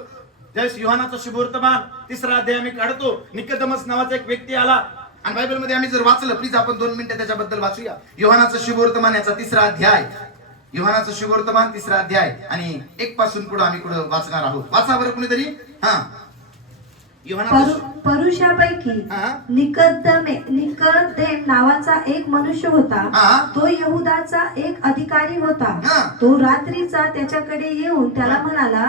ज्यावेळेस योहानाचं शुभवर्तमान 3रा अध्याय आम्ही काढतो, निकोदेमस नावाचा एक व्यक्ती आला. आणि बायबल मध्ये आम्ही जर वाचलं, प्लीज आपण 2 मिनिटं त्याच्याबद्दल वाचूया. योहानाचं शुभवर्तमान याचा 3रा अध्याय, योहानाचं शुभवर्तमान 3रा अध्याय आणि 1 पासून पुढे आम्ही पुढे वाचणार आहोत. वाचा बरं कुणीतरी. परुषापैकी निकदेम नावाचा एक मनुष्य होता. तो यहुदाचा एक अधिकारी होता. तो रात्रीचा त्याच्याकडे येऊन त्याला म्हणाला,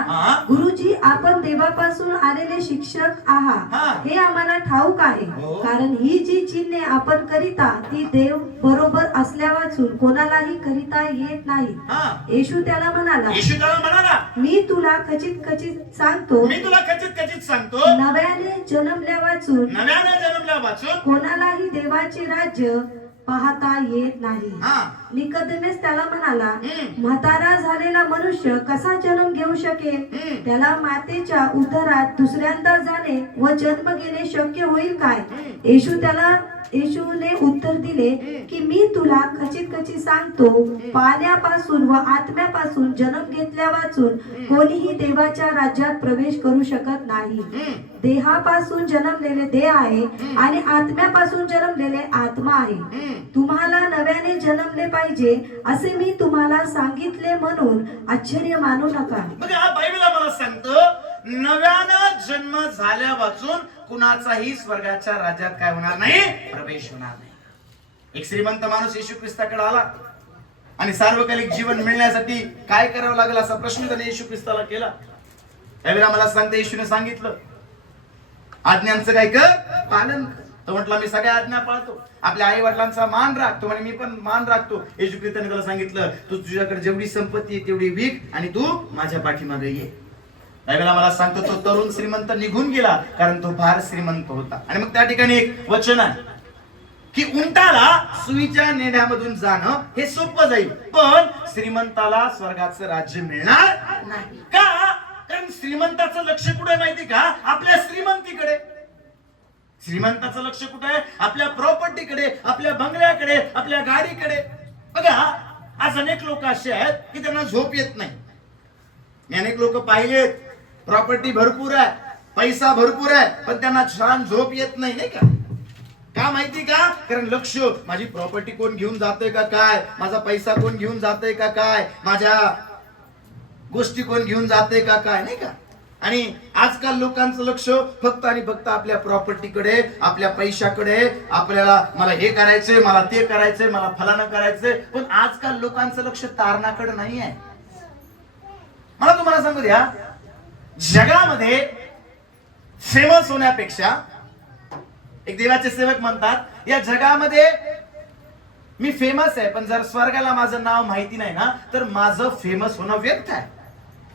गुरुजी, आपण देवापासून आलेले शिक्षक आहात हे आम्हाला ठाऊक आहे, कारण ही जी चिन्हे आपण करिता ती देव बरोबर असल्या वाचून कोणालाही करिता येत नाही. येशू त्याला म्हणाला, मी तुला खचित सांगतो, नव्याने जन्मल्या वाचून कोणालाही देवाचे राज्य पाहता येत नाही. निकोदेमस त्याला म्हणाला, म्हातारा झालेला मनुष्य कसा जन्म घेऊ शकेल? त्याला मातेच्या उदरात दुसऱ्यांदा जाणे व जन्म घेणे शक्य होईल काय? येशूने उत्तर दिले की मी तुला खचित खचित सांगतो, पाण्यापासून व आत्म्यापासून जन्म घेतल्या वाचून कोणीही देवाच्या राज्यात प्रवेश करू शकत नाही. देहापासून जन्मलेले देह आहे आणि आत्म्यापासून जन्मलेले आत्मा आहे. तुम्हाला नव्याने जन्मले पाहिजे असे मी तुम्हाला सांगितले म्हणून आश्चर्य मानू नका. बघा, बायबल आम्हाला सांगतं नव्यानं जन्म झाल्या वाचून कुणाचाही स्वर्गाच्या राज्यात काय होणार नाही, प्रवेश होणार नाही. एक श्रीमंत माणूस येशू ख्रिस्ताकडे आला आणि सार्वकालिक जीवन मिळण्यासाठी काय करावं लागेल असा प्रश्न त्याने येशू ख्रिस्ताला केला. त्यावेळेला मला सांगते, येशूने सांगितलं आज्ञांचं काय कर, पालन कर. तो म्हटला मी सगळ्या आज्ञा पाळतो. आपल्या आई वडिलांचा मान राखतो म्हणे, मी पण मान राखतो. येशू ख्रिस्ताने त्याला सांगितलं तू तुझ्याकडे जेवढी संपत्ती आहे तेवढी विक आणि तू माझ्या पाठीमागे ये. त्यावेळेला मला सांगतो तो तरुण श्रीमंत निघून गेला कारण तो फार श्रीमंत होता. आणि मग त्या ठिकाणी एक वचन आहे की उंटाला सुईच्या नेण्यामधून जाणं हे सोपं जाईल, पण श्रीमंताला स्वर्गाचं राज्य मिळणार नाही. का? कारण श्रीमंताचं लक्ष कुठे माहिती का? आपल्या श्रीमंतीकडे. श्रीमंताचं लक्ष कुठे आहे? आपल्या प्रॉपर्टीकडे, आपल्या बंगल्याकडे, आपल्या गाडीकडे. बघा, आज अनेक लोक असे आहेत की त्यांना झोप येत नाही. मी अनेक लोक पाहिलेत, प्रॉपर्टी भरपूर आहे, पैसा भरपूर आहे, पण त्यांना छान झोप येत नाही, नाही का? का माहिती का? कारण लक्ष, माझी प्रॉपर्टी कोण घेऊन जातोय का काय, माझा पैसा कोण घेऊन जातोय का काय, माझ्या गोष्टी कोण घेऊन जातोय का काय, नाही का? आणि आजकाल लोकांचं लक्ष फक्त आणि फक्त आपल्या प्रॉपर्टीकडे, आपल्या पैशाकडे. आपल्याला मला हे करायचंय, मला ते करायचंय, मला फलानं करायचंय, पण आजकाल लोकांचं लक्ष तारणाकडे नाही आहे. मला तुम्हाला सांगू द्या, जगामध्ये फेमस होण्यापेक्षा, एक देवाचे सेवक म्हणतात या जगामध्ये मी फेमस आहे, पण जर स्वर्गाला माझं नाव माहिती नाही ना तर माझं फेमस होणं व्यर्थ आहे.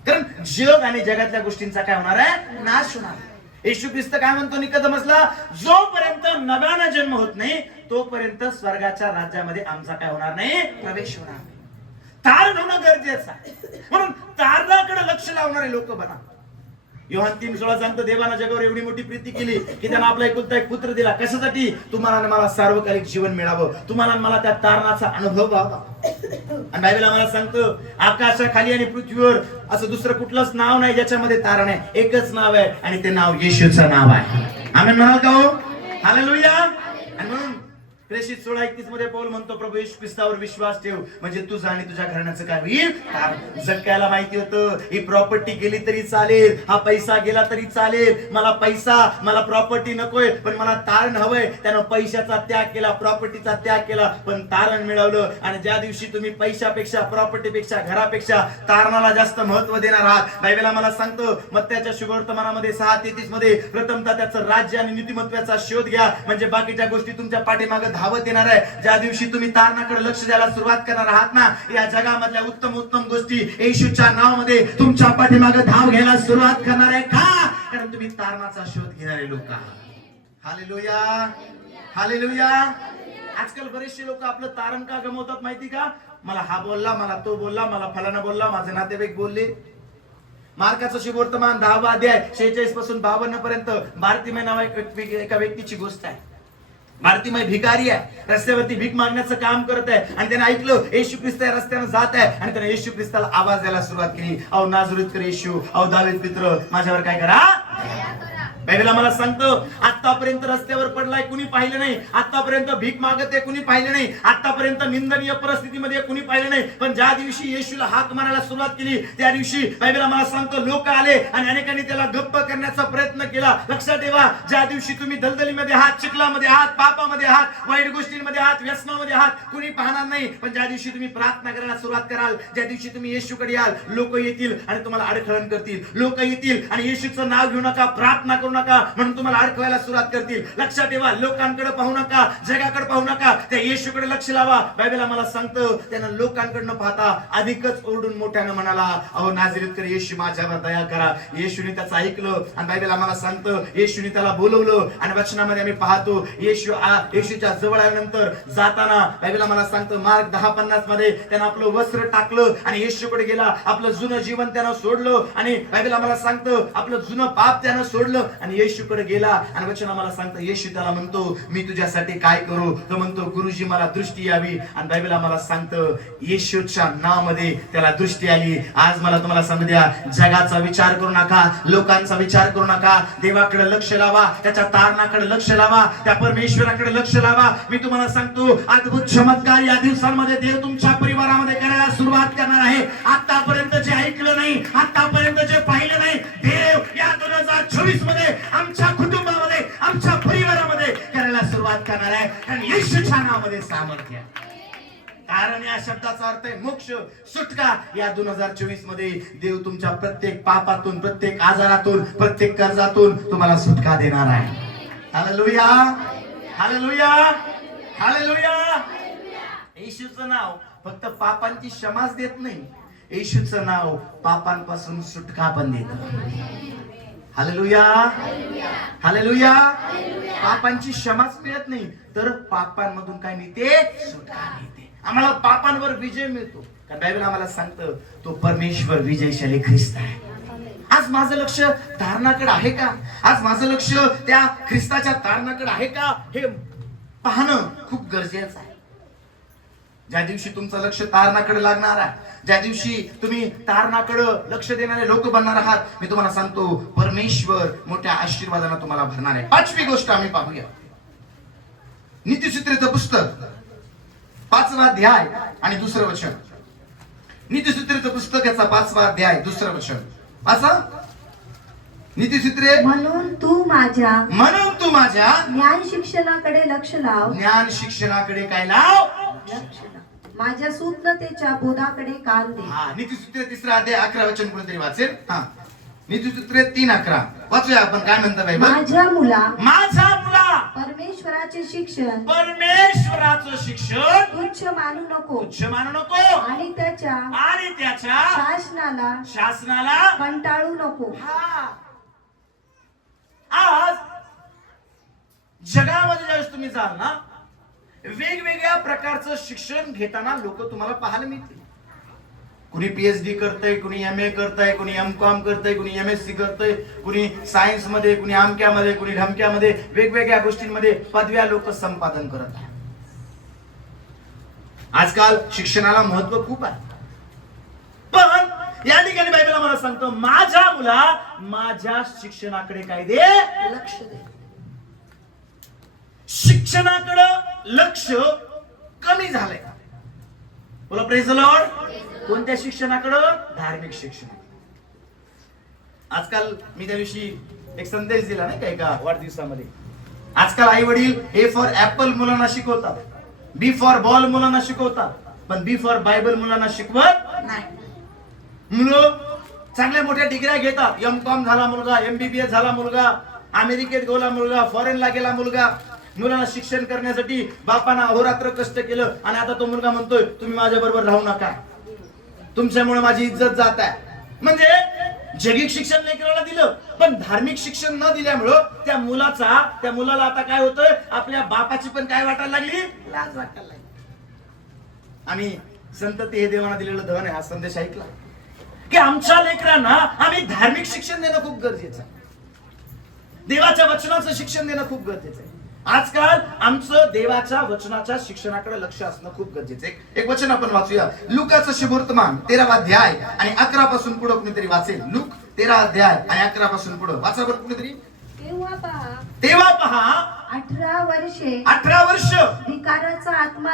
कारण जग आणि जगातल्या गोष्टींचा काय होणार आहे? नाश होणार. येशू ख्रिस्त काय म्हणतो निकोदेमसला? जोपर्यंत नव्यानं जन्म होत नाही तोपर्यंत स्वर्गाच्या राज्यामध्ये आमचा काय होणार नाही, प्रवेश होणार नाही. तारण होणं गरजेचं आहे. म्हणून तारणाकडे लक्ष लावणारे लोक बना. योहान 3:16 सांगतो, देवानं जगावर एवढी मोठी प्रीती केली की त्यानं आपला एकुलता एक पुत्र दिला. कशासाठी? तुम्हाला आणि मला सार्वकालिक जीवन मिळावं, तुम्हाला आणि मला त्या तारणाचा अनुभव व्हावा. आणि बायबल आम्हाला सांगतो आकाशाखाली आणि पृथ्वीवर असं दुसरं कुठलंच नाव नाही ज्याच्यामध्ये तारण आहे. एकच नाव आहे आणि ते नाव येशूचं नाव आहे. आमेन म्हणाल का हो? हालेलुया. आणि म्हणून प्रेषित 16:31 मध्ये पौल म्हणतो, प्रभू येशू ख्रिस्तावर विश्वास ठेव म्हणजे तुझं आणि तुझ्या घराण्याचं काय होईल. जक्क्याला माहिती होतं ही प्रॉपर्टी गेली तरी चालेल, हा पैसा गेला तरी चालेल, मला पैसा, मला प्रॉपर्टी नकोय, पण मला तारण हवंय. त्यानं पैशाचा त्याग केला, प्रॉपर्टीचा त्याग केला, पण तारण मिळवलं. आणि ज्या दिवशी तुम्ही पैशापेक्षा, प्रॉपर्टीपेक्षा, घरापेक्षा तारणाला जास्त महत्व देणार आहात, बायबल मला सांगतो मत्त्याच्या शुभवर्तमानामध्ये 6:33 मध्ये प्रथमतः त्याचं राज्य आणि नीतिमत्वाचा शोध घ्या म्हणजे बाकीच्या गोष्टी तुमच्या पाठीमागे धावत येणार आहे. ज्या दिवशी तुम्ही तारणाकडे लक्ष द्यायला सुरुवात करणार आहात ना, या जगामधल्या उत्तम उत्तम गोष्टी येशूच्या नावामध्ये तुमच्या पाठीमागे धाव घ्यायला सुरुवात करणार आहे. का? कारण तुम्ही तारणाचा शोध घेणारे लोक आहात. Hallelujah, hallelujah. आजकाल बरेचसे लोक आपलं तारण का गमावतात माहिती का? मला हा बोलला, मला तो बोलला, मला फलाना बोलला, माझे नातेवाईक बोलले. मार्काचं शुभवर्तमान 10वा अध्याय 46 पासून 52 पर्यंत भारतीमय नावाच्या एका व्यक्तीची गोष्ट आहे. भारतीमय भिकारी आहे, रस्त्यावरती भीक मागण्याचं काम करत आहे आणि त्याने ऐकलं येशू ख्रिस्त या रस्त्याने जात आहे आणि त्याने येशू ख्रिस्ताला आवाज द्यायला सुरुवात केली, अहो नाझरेथकर येशू, अहो दावीद पुत्र, माझ्यावर काय करा. बायबल मला सांगतो आतापर्यंत रस्त्यावर पडलाय कुणी पाहिलं नाही, आतापर्यंत भीक मागत आहे कुणी पाहिलं नाही, आतापर्यंत निंदनीय परिस्थितीमध्ये कुणी पाहिलं नाही, पण ज्या दिवशी येशूला हाक मारायला सुरुवात केली त्या दिवशी बायबल मला सांगतो लोक आले आणि अनेकांनी त्याला गप्प करण्याचा प्रयत्न केला. लक्षात ठेवा, ज्या दिवशी तुम्ही दलदलीमध्ये आहात, चिखलामध्ये आहात, पापामध्ये आहात, वाईट गोष्टींमध्ये आहात, व्यसनामध्ये आहात, कुणी पाहणार नाही. पण ज्या दिवशी तुम्ही प्रार्थना करायला सुरुवात कराल, ज्या दिवशी तुम्ही येशूकडे याल, लोक येतील आणि तुम्हाला अडखळण करतील. लोक येतील आणि येशूचं नाव घेऊ नका, प्रार्थना करू नका म्हणून तुम्हाला अडकवायला सुरुवात करतील. लक्षात ठेवा, लोकांकडे पाहू नका, जगाकडे पाहू नका, त्या येशूकडे लक्ष लावा. बायबल आम्हाला सांगतं त्यानं लोकांकडनं पाहता अधिकच ओरडून मोठ्यानं म्हणाला, अहो नाझरेतकर येशू माझ्यावर दया करा. येशूने त्याचं ऐकलं आणि बायबल आम्हाला सांगतं येशूने त्याला बोलवलं. आणि वचनामध्ये आम्ही पाहतो येशूच्या जवळ आल्यानंतर जाताना बायबल आम्हाला सांगतं मार्क 10:50 मध्ये त्यानं आपलं वस्त्र टाकलं आणि येशूकडे गेला. आपलं जुनं जीवन त्यानं सोडलं आणि बायबल आम्हाला सांगतं आपलं जुनं पाप त्यानं सोडलं आणि येशूकडे गेला. आणि वचन आम्हाला सांगतं येशू त्याला म्हणतो मी तुझ्यासाठी काय करू. तो म्हणतो गुरुजी मला दृष्टी यावी. आणि बायबल आम्हाला सांगतं येशूच्या नावामध्ये त्याला दृष्टी आली. आज मला तुम्हाला सांगू द्या, जगाचा विचार करू नका, लोकांचा विचार करू नका, देवाकडे लक्ष लावा, त्याच्या तारणाकडे लक्ष लावा, त्या परमेश्वराकडे लक्ष लावा. मी तुम्हाला सांगतो अद्भुत चमत्कार या दिवसांमध्ये देव तुमच्या परिवारामध्ये करायला सुरुवात करणार आहे. आतापर्यंत जे ऐकलं नाही, आतापर्यंत जे पाहिलं नाही, देव या 2024 मध्ये आमच्या कुटुंबामध्ये, आमच्या परिवारामध्ये करायला सुरुवात करणार आहे. कारण येशूच्या नावामध्ये सामर्थ्य आहे. कारण या शब्दाचा अर्थ आहे मोक्ष, सुटका. या 2024 मध्ये देव तुमच्या प्रत्येक पापातून, प्रत्येक आजारातून, प्रत्येक कर्जातून तुम्हाला सुटका देणार आहे. Hallelujah, hallelujah, hallelujah. येशूचं नाव फक्त पापांची क्षमाच देत नाही, येशूचं नाव पापांपासून सुटका पण देतं. Hallelujah, hallelujah. पापांची क्षमाच मिळत नाही तर पापांमधून काय मिळते? सुटका मिळते. आम्हाला पापांवर विजय मिळतो. कारण बायबल आम्हाला सांगतं तो परमेश्वर विजयशाली ख्रिस्त आहे. आज माझं लक्ष तारणाकडे आहे का? आज माझं लक्ष त्या ख्रिस्ताच्या तारणाकडे आहे का? हे पाहणं खूप गरजेचं आहे. ज्या दिवशी तुमचं लक्ष तारणाकडे लागणार आहे, ज्या दिवशी तुम्ही तारणाकडे लक्ष देणारे लोक बनणार आहात, मी तुम्हाला सांगतो परमेश्वर मोठ्या आशीर्वादाने तुम्हाला भरणार आहे. 5वी गोष्ट आम्ही पाहूया. नीतिसूत्रेचं पुस्तक 5वा अध्याय आणि 2रं वचन. नीतिसूत्रेचं पुस्तक याचा 5वा अध्याय 2रं वचन वाचा. नीतिसूत्रे म्हणून तू माझ्या ज्ञान शिक्षणाकडे लक्ष लाव. ज्ञान शिक्षणाकडे काय लाव? लक्ष लाव. माझ्या सूक्ष्मतेच्या बोधाकडे कान दे. नीतिसूत्रे 3रा अध्याय 11 वचन कोणतरी वाचेल? नीतिसूत्रे 3:11 वाचूया आपण. काय म्हणतं बायबल? माझ्या मुला परमेश्वराचे शिक्षण तुच्छ मानू नको आणि त्याच्या शासनाला कंटाळू नको. आज जगामध्ये ज्यावेळेस तुम्ही जाल ना, वेगवेगळ्या प्रकारचं शिक्षण घेताना लोक तुम्हाला पाहायला मिळतील. कुणी PhD करतय, कुणी MA करतय, कुणी M.Com करतय, कुणी MSc करतय, कुणी सायन्स मध्ये, कुणी आमक्यामध्ये, कुणी ढमक्यामध्ये, वेगवेगळ्या गोष्टींमध्ये पदव्या लोक संपादन करत आहेत. आजकाल शिक्षणाला महत्व खूप आहे. पण या ठिकाणी बायबल आम्हाला सांगतो माझ्या मुला माझ्या शिक्षणाकडे काय दे? लक्ष दे. शिक्षणाकडे लक्ष कमी झालंय. बोला प्रेज द लॉर्ड. कोणत्या शिक्षणाकडे? धार्मिक शिक्षण. आजकाल मी त्या दिवशी एक संदेश दिला नाही का एका वाढदिवसामध्ये. आजकाल आई वडील A फॉर ऍपल मुलांना शिकवतात, B फॉर बॉल मुलांना शिकवतात, पण B फॉर बायबल मुलांना शिकवत नाही. मुलं चांगल्या मोठ्या डिग्र्या घेतात. M.Com झाला मुलगा, MBBS झाला मुलगा, अमेरिकेत गेला मुलगा, फॉरेनला गेला मुलगा. मुलांना शिक्षण करण्यासाठी बापानं अहोरात्र कष्ट केलं आणि आता तो मुलगा म्हणतोय तुम्ही माझ्या बरोबर राहू नका, तुमच्यामुळे माझी इज्जत जात आहे. म्हणजे जगिक शिक्षण लेकराला दिलं पण धार्मिक शिक्षण न दिल्यामुळं त्या मुलाला आता काय होतंय? आपल्या बापाची पण काय वाटायला लागली? लाज वाटायला लागली. आम्ही संतती हे देवाना दिलेलं धन आहे. हा संदेश ऐकला की आमच्या लेकरांना आम्ही धार्मिक शिक्षण देणं खूप गरजेचं आहे. देवाच्या वचनाचं शिक्षण देणं खूप गरजेचं आहे. आजकाल आमचं देवाच्या वचनाच्या शिक्षणाकडे लक्ष असणं खूप गरजेचं आहे. एक वचन आपण वाचूया. लुकाचं शुभवर्तमान 13वा अध्याय आणि 11 पासून पुढे कुणीतरी वाचेल. लूक 13 अध्याय आणि 11 पासून पुढे वाचा बरं कुणीतरी. तेव्हा पहा 18 वर्ष विकाराचा आत्मा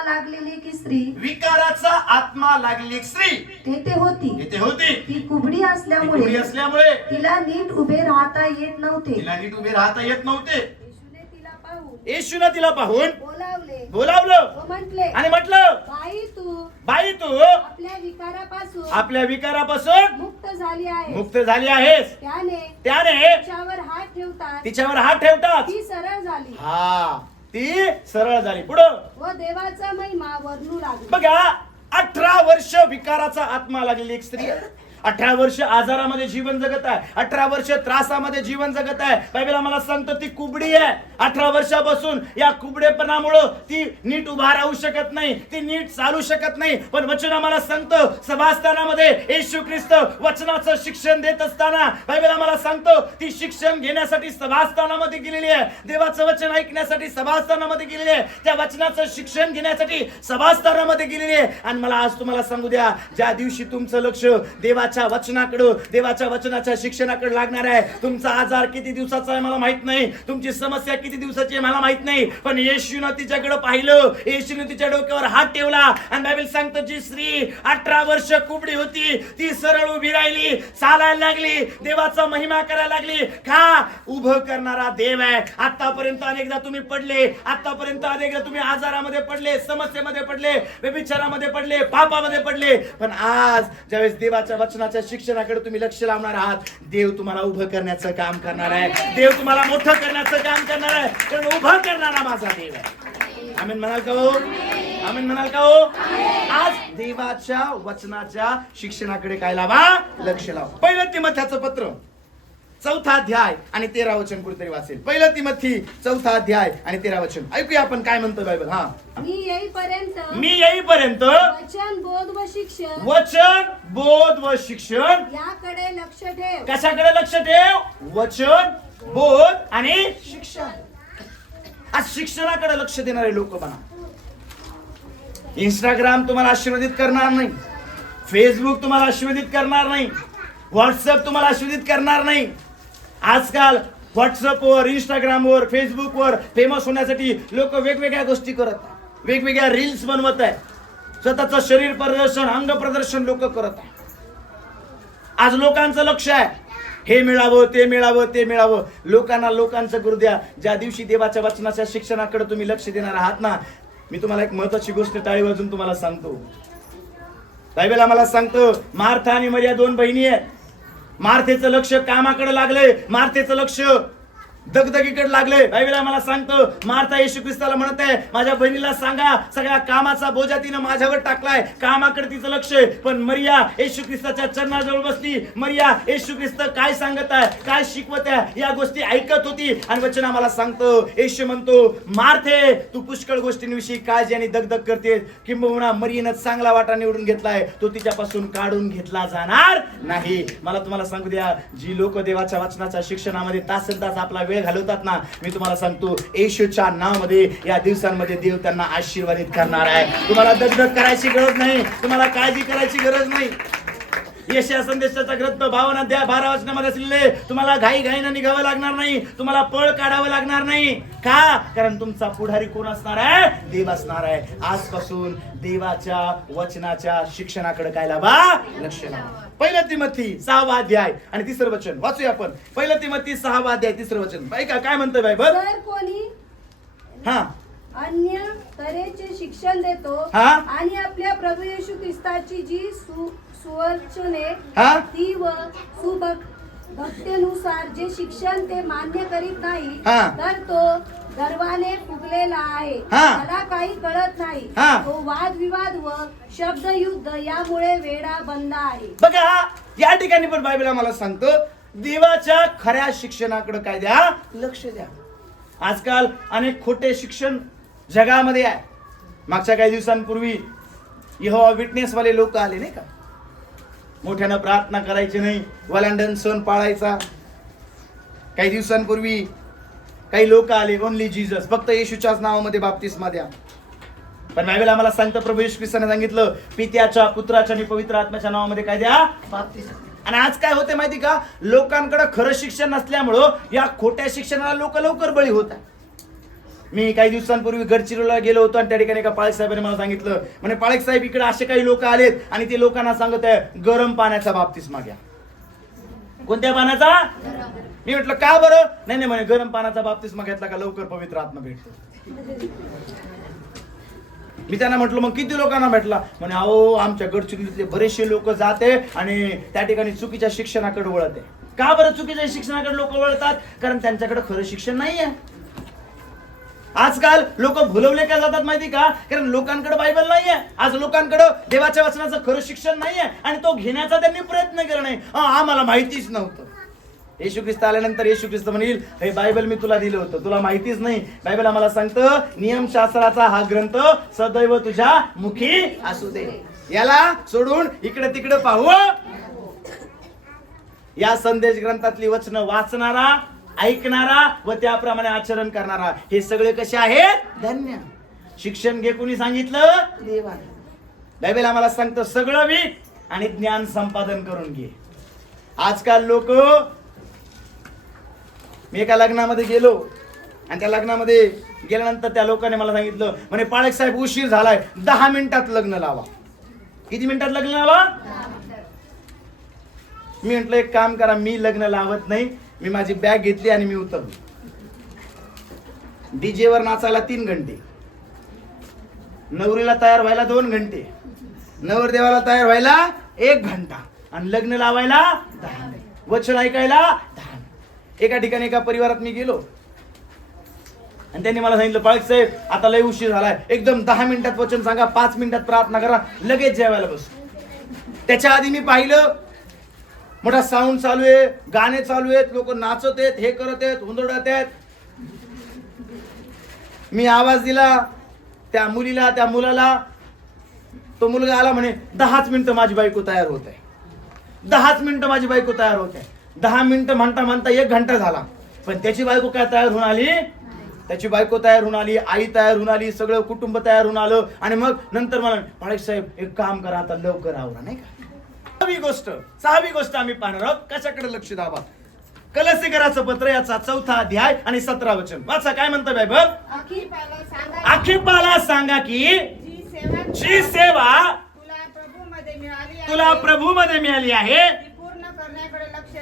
लागलेली स्त्री तेथे होती. ती कुबडी असल्यामुळे तिला नीट उभे राहता येत नव्हते. येशूने तिला पाहून बोलावलं आणि म्हटलं बाई तू आपल्या विकारापासून मुक्त झाली आहे, मुक्त झाली आहेस, त्याने त्याने तिच्यावर हात ठेवतात, ती सरळ झाली हा ती सरळ झाली. पुढं व देवाचा महिमा वर्णू लागली. बघा, 18 वर्ष विकाराचा आत्मा लागलेली एक स्त्री आहे. 18 वर्ष आजारामध्ये जीवन जगत आहे, 18 वर्ष त्रासामध्ये जीवन जगत आहे. बायबल आम्हाला सांगतो ती कुबडी आहे. 18 वर्षापासून या कुबडेपणामुळे ती नीट उभा राहू शकत नाही, ती नीट चालू शकत नाही. पण वचन आम्हाला सांगतो सभास्थानामध्ये येशू ख्रिस्त वचनाचं शिक्षण देत असताना बायबल आम्हाला सांगतो ती शिक्षण घेण्यासाठी सभास्थानामध्ये गेलेली आहे, देवाचं वचन ऐकण्यासाठी सभास्थानामध्ये गेलेली आहे, त्या वचनाचं शिक्षण घेण्यासाठी सभास्थानामध्ये गेलेली आहे. आणि मला आज तुम्हाला सांगू द्या, ज्या दिवशी तुमचं लक्ष देवाच्या वचनाकडे, देवाच्या वचनाच्या शिक्षणाकडे लागणार आहे, तुमचा आजार किती दिवसाचा आहे मला माहित नाही, तुमची समस्या किती दिवसाची आहे मला माहित नाही, पण येशूने तिच्याकडे पाहिलं, येशूने तिच्या डोक्यावर हात ठेवला. आणि बायबल सांगतो जी स्त्री 18 वर्ष कुबडी होती ती सरळ उभी राहिली, चालायला लागली, देवाचा महिमा करायला लागली. का? उभं करणारा देव आहे. आतापर्यंत अनेकदा तुम्ही पडले, आतापर्यंत अनेकदा तुम्ही आजारामध्ये पडले, समस्येमध्ये पडले, व्यभिचारामध्ये पडले, पापामध्ये पडले, पण आज ज्यावेळेस देवाच्या वचनाच्या शिक्षणाकडे तुम्ही लक्ष लावणार आहात, देव तुम्हाला उभं करण्याचं काम करणार आहे, देव तुम्हाला मोठं करण्याचं काम करणार आहे. कारण उभं करणारा माझा देव आहे. आमेन म्हणाल का हो? आमेन म्हणाल का हो? आज देवाच्या वचनाच्या शिक्षणाकडे काय लावा? लक्ष लावा. पहिलं तिमोथेचं पत्र 4 अध्याय आणि 13 वचन कुठेतरी वाचेल. पहिलं तिमोथी 4 अध्याय आणि 13 वचन ऐकूया आपण काय म्हणतो बायबल. हा, मी येईपर्यंत वचन, बोध व शिक्षण, वचन, बोध व शिक्षण याकडे लक्ष ठेव. कशाकडे लक्ष ठेव? वचन, बोध आणि शिक्षण. आज शिक्षणाकडे लक्ष देणारे लोक बना. इंस्टाग्राम तुम्हाला आशीर्वादित करणार नाही, फेसबुक तुम्हाला आशीर्वादित करणार नाही, व्हॉट्सअप तुम्हाला आशीर्वादित करणार नाही. आजकाल व्हॉट्सअपवर, इंस्टाग्रामवर, फेसबुकवर फेमस होण्यासाठी लोक वेगवेगळ्या गोष्टी करत आहेत, वेगवेगळ्या रील्स बनवत आहेत, स्वतःचं शरीर प्रदर्शन, अंग प्रदर्शन लोक करत आहेत. आज लोकांचं लक्ष आहे हे मिळावं, ते मिळावं, ते मिळावं. लोकांचं करू द्या. ज्या दिवशी देवाच्या वचनाच्या शिक्षणाकडे तुम्ही लक्ष देणार आहात ना, मी तुम्हाला एक महत्वाची गोष्ट टाळी वाजून तुम्हाला सांगतो. बायबल आम्हाला सांगतो मार्था आणि मरिया 2 बहिणी आहेत. मार्थेचं लक्ष कामाकडे लागले, मार्थेचं लक्ष दगदगीकडे लागले. बायबल आम्हाला सांगतो मार्था येशू ख्रिस्ताला म्हणत आहे माझ्या बहिणीला सांगा, सगळ्या कामाचा बोजा तिने माझ्यावर टाकलाय, कामाकडे तिचं लक्ष आहे. पण मरिया येशू ख्रिस्ताच्या चरणाजवळ बसली. मरिया येशू ख्रिस्त काय सांगत आहे, काय शिकवत आहे या गोष्टी ऐकत होती. आणि वचन आम्हाला सांगतो येशू म्हणतो मार्थे तू पुष्कळ गोष्टींविषयी काळजी आणि दगदग करते, किंबहुना मरियेनं चांगला वाटा निवडून घेतलाय, तो तिच्यापासून काढून घेतला जाणार नाही. मला तुम्हाला सांगू द्या, जी लोक देवाच्या वचनाच्या शिक्षणामध्ये तासनतास आपला वेळ घालवतात ना, मी तुम्हाला सांगतो येशूच्या नावामध्ये या दिवसांमध्ये देव त्यांना आशीर्वादित करणार आहे. तुम्हाला दगदग करायची गरज नाही, तुम्हाला काळजी करायची गरज नाही. यशाया संदेशाचा ग्रंथ 52 अध्याय 12 वचनामध्ये असलेले तुम्हाला घाईघाईनं निघावं लागणार नाही, तुम्हाला पळ काढावं लागणार नाही. का? कारण तुमचा पुढारी कोण असणार आहे? देव असणार आहे. आजपासून देवाच्या वचनाच्या शिक्षणाकडे काय लावा? लक्ष लावा. पहिलं तिमोथी 6 अध्याय आणि 3 वचन वाचूया आपण. पहिलं तिमोथी 6 अध्याय 3 वचन ऐका काय म्हणतोय बायबल. जर कोणी हा अन्य तऱ्हेचे शिक्षण देतो हा? आणि आपल्या प्रभू येशू ख्रिस्ताची जी सुवचने हा? ती व सुभक्तेनुसार जे शिक्षण ते मान्य करीत नाही, हा? तर तो गर्वाने फुगलेला आहे, हा? त्याला काही कळत नाही, हा? तो वादविवाद व शब्दयुद्ध यामुळे वेडा बंद आहे. बघा या ठिकाणी पण बायबल आम्हाला सांगतो देवाच्या खऱ्या शिक्षणाकडे काय द्या? लक्ष द्या. आजकाल अनेक खोटे शिक्षण जगामध्ये आहे. मागच्या काही दिवसांपूर्वी यहोवा विटनेस वाले लोक आले नाही का, मोठ्यानं प्रार्थना करायची नाही, वलांडन सण पाळायचा. काही दिवसांपूर्वी काही लोक आले ओनली जीसस, फक्त येशूच्याच नावामध्ये बाप्तिस्मा द्या. पण बायबल आम्हाला सांगतं प्रभू येशू ख्रिस्ताने सांगितलं पित्याच्या, पुत्राच्या आणि पवित्र आत्म्याच्या नावामध्ये काय द्या? बाप्तिस्मा. आणि आज काय होते माहिती का, लोकांकडे खरं शिक्षण नसल्यामुळं या खोट्या शिक्षणाला लोक लवकर बळी होत आहे. मी काही दिवसांपूर्वी गडचिरोलीला गेलो होतो आणि त्या ठिकाणी एका पाळक साहेबांनी मला सांगितलं, म्हणे पाळक साहेब इकडे असे काही लोक आलेत आणि ते लोकांना सांगत आहे गरम पाण्याचा बाप्तिस्मा घ्या. कोणत्या पाण्याचा? मी म्हटलं का बरं? नाही म्हणे गरम पाण्याचा बाप्तिस्मा घेतला का लवकर पवित्र आत्मा भेटतो. मी त्यांना म्हटलं मग किती लोकांना भेटला? म्हणे अहो आमच्या गडचिरोलीतले बरेचसे लोक जाते आणि त्या ठिकाणी चुकीच्या शिक्षणाकडे वळते. का बरं चुकीच्या शिक्षणाकडे लोक वळतात? कारण त्यांच्याकडे खरं शिक्षण नाहीये. आजकाल लोक भुलवले का जातात माहिती का? कारण लोकांकडे बायबल नाहीये. आज लोकांकडे देवाच्या वचनाचं खरं शिक्षण नाहीये आणि तो घेण्याचा त्यांनी प्रयत्न केला नाही. आम्हाला माहितीच नव्हतं. येशू ख्रिस्त आल्यानंतर येशू ख्रिस्त म्हणेल, हे बायबल मी तुला दिलं होतं, तुला माहितीच नाही. बायबल आम्हाला सांगतं नियमशास्त्राचा हा ग्रंथ सदैव तुझ्या मुखी असू दे. याला सोडून इकडे तिकडे पाहू. या संदेश ग्रंथातली वचनं वाचणारा, ऐकणारा व त्याप्रमाणे आचरण करणारा, हे सगळे कसे आहेत? धन्य. शिक्षण घे कोणी सांगितलं? देवाने. बायबल आम्हाला सांगतं सगळं विक आणि ज्ञान संपादन करून घे. आजकाल लोक, मी एका लग्नामध्ये गेलो आणि त्या लग्नामध्ये गेल्यानंतर त्या लोकांनी मला सांगितलं, म्हणे पाळक साहेब उशीर झालाय, 10 मिनिटात लग्न लावा. किती मिनिटात लग्न लावा? मी म्हंटल एक काम करा, मी लग्न लावत नाही. मी माझी बॅग घेतली आणि मी उतरलो. डीजे वर नाचायला 3 घंटे, नवरीला तयार व्हायला 2 घंटे, नवरदेवाला तयार व्हायला 1 घंटा आणि लग्न लावायला 10 मिनिट, वचन ऐकायला 10 मिनिट. एका ठिकाणी एका परिवारात मी गेलो आणि त्यांनी मला सांगितलं, पाळक साहेब आता लय उशीर झालाय, एकदम 10 मिनिटात वचन सांगा, 5 मिनिटात प्रार्थना करा, लगेच जेवायला बसू. त्याच्या आधी मी पाहिलं मोठा साऊंड चालू आहे, गाणे चालू आहेत, लोक नाचत आहेत, हे करत आहेत, हुंदडत आहेत. मी आवाज दिला त्या मुलीला, त्या मुलाला. तो मुलगा आला, म्हणे 10 मिनिटं माझी बायको तयार होत आहे, 10 मिनिटं माझी बायको तयार होत आहे. 10 मिनिटं म्हणता म्हणता 1 घंटा झाला. पण त्याची बायको काय तयार होऊन आली? त्याची बायको तयार होऊन आली, आई तयार होऊन आली, सगळं कुटुंब तयार होऊन आलं. आणि मग नंतर मला, पाळक साहेब एक काम करा, आता लवकर आवरा, नाही का. 6वी गोष्ट आम्ही पाहणार आहोत. कशाकडे लक्ष द्यावा? कलसीकराचं पत्र याचा 4था अध्याय आणि 17 वचन वाचा. काय म्हणतं बायबल? आखिपाला सांगा की जी सेवा तुला प्रभू मध्ये मिळाली आहे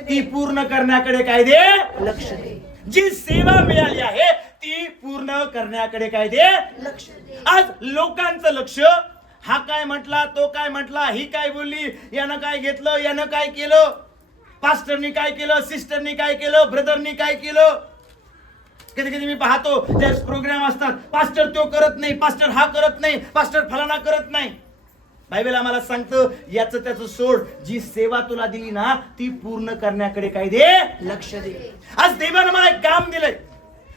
ती पूर्ण करण्याकडे काय दे? लक्ष दे. जी सेवा मिळाली आहे ती पूर्ण करण्याकडे काय दे? लक्ष दे. आज लोकांचं लक्ष, हा काय म्हटला, तो काय म्हटला, ही काय बोलली, यानं काय घेतलं, यानं काय केलं, पास्टरनी काय केलं, सिस्टरनी काय केलं, ब्रदरनी काय केलं. कधी कधी मी पाहतो त्याच प्रोग्राम असतात, पास्टर तो करत नाही, पास्टर हा करत नाही, पास्टर फलाना करत नाही. बायबल आम्हाला सांगतं याचं त्याचं सोड, जी सेवा तुला दिली ना ती पूर्ण करण्याकडे काय दे? लक्ष दे. आज देवानं मला एक काम दिलंय.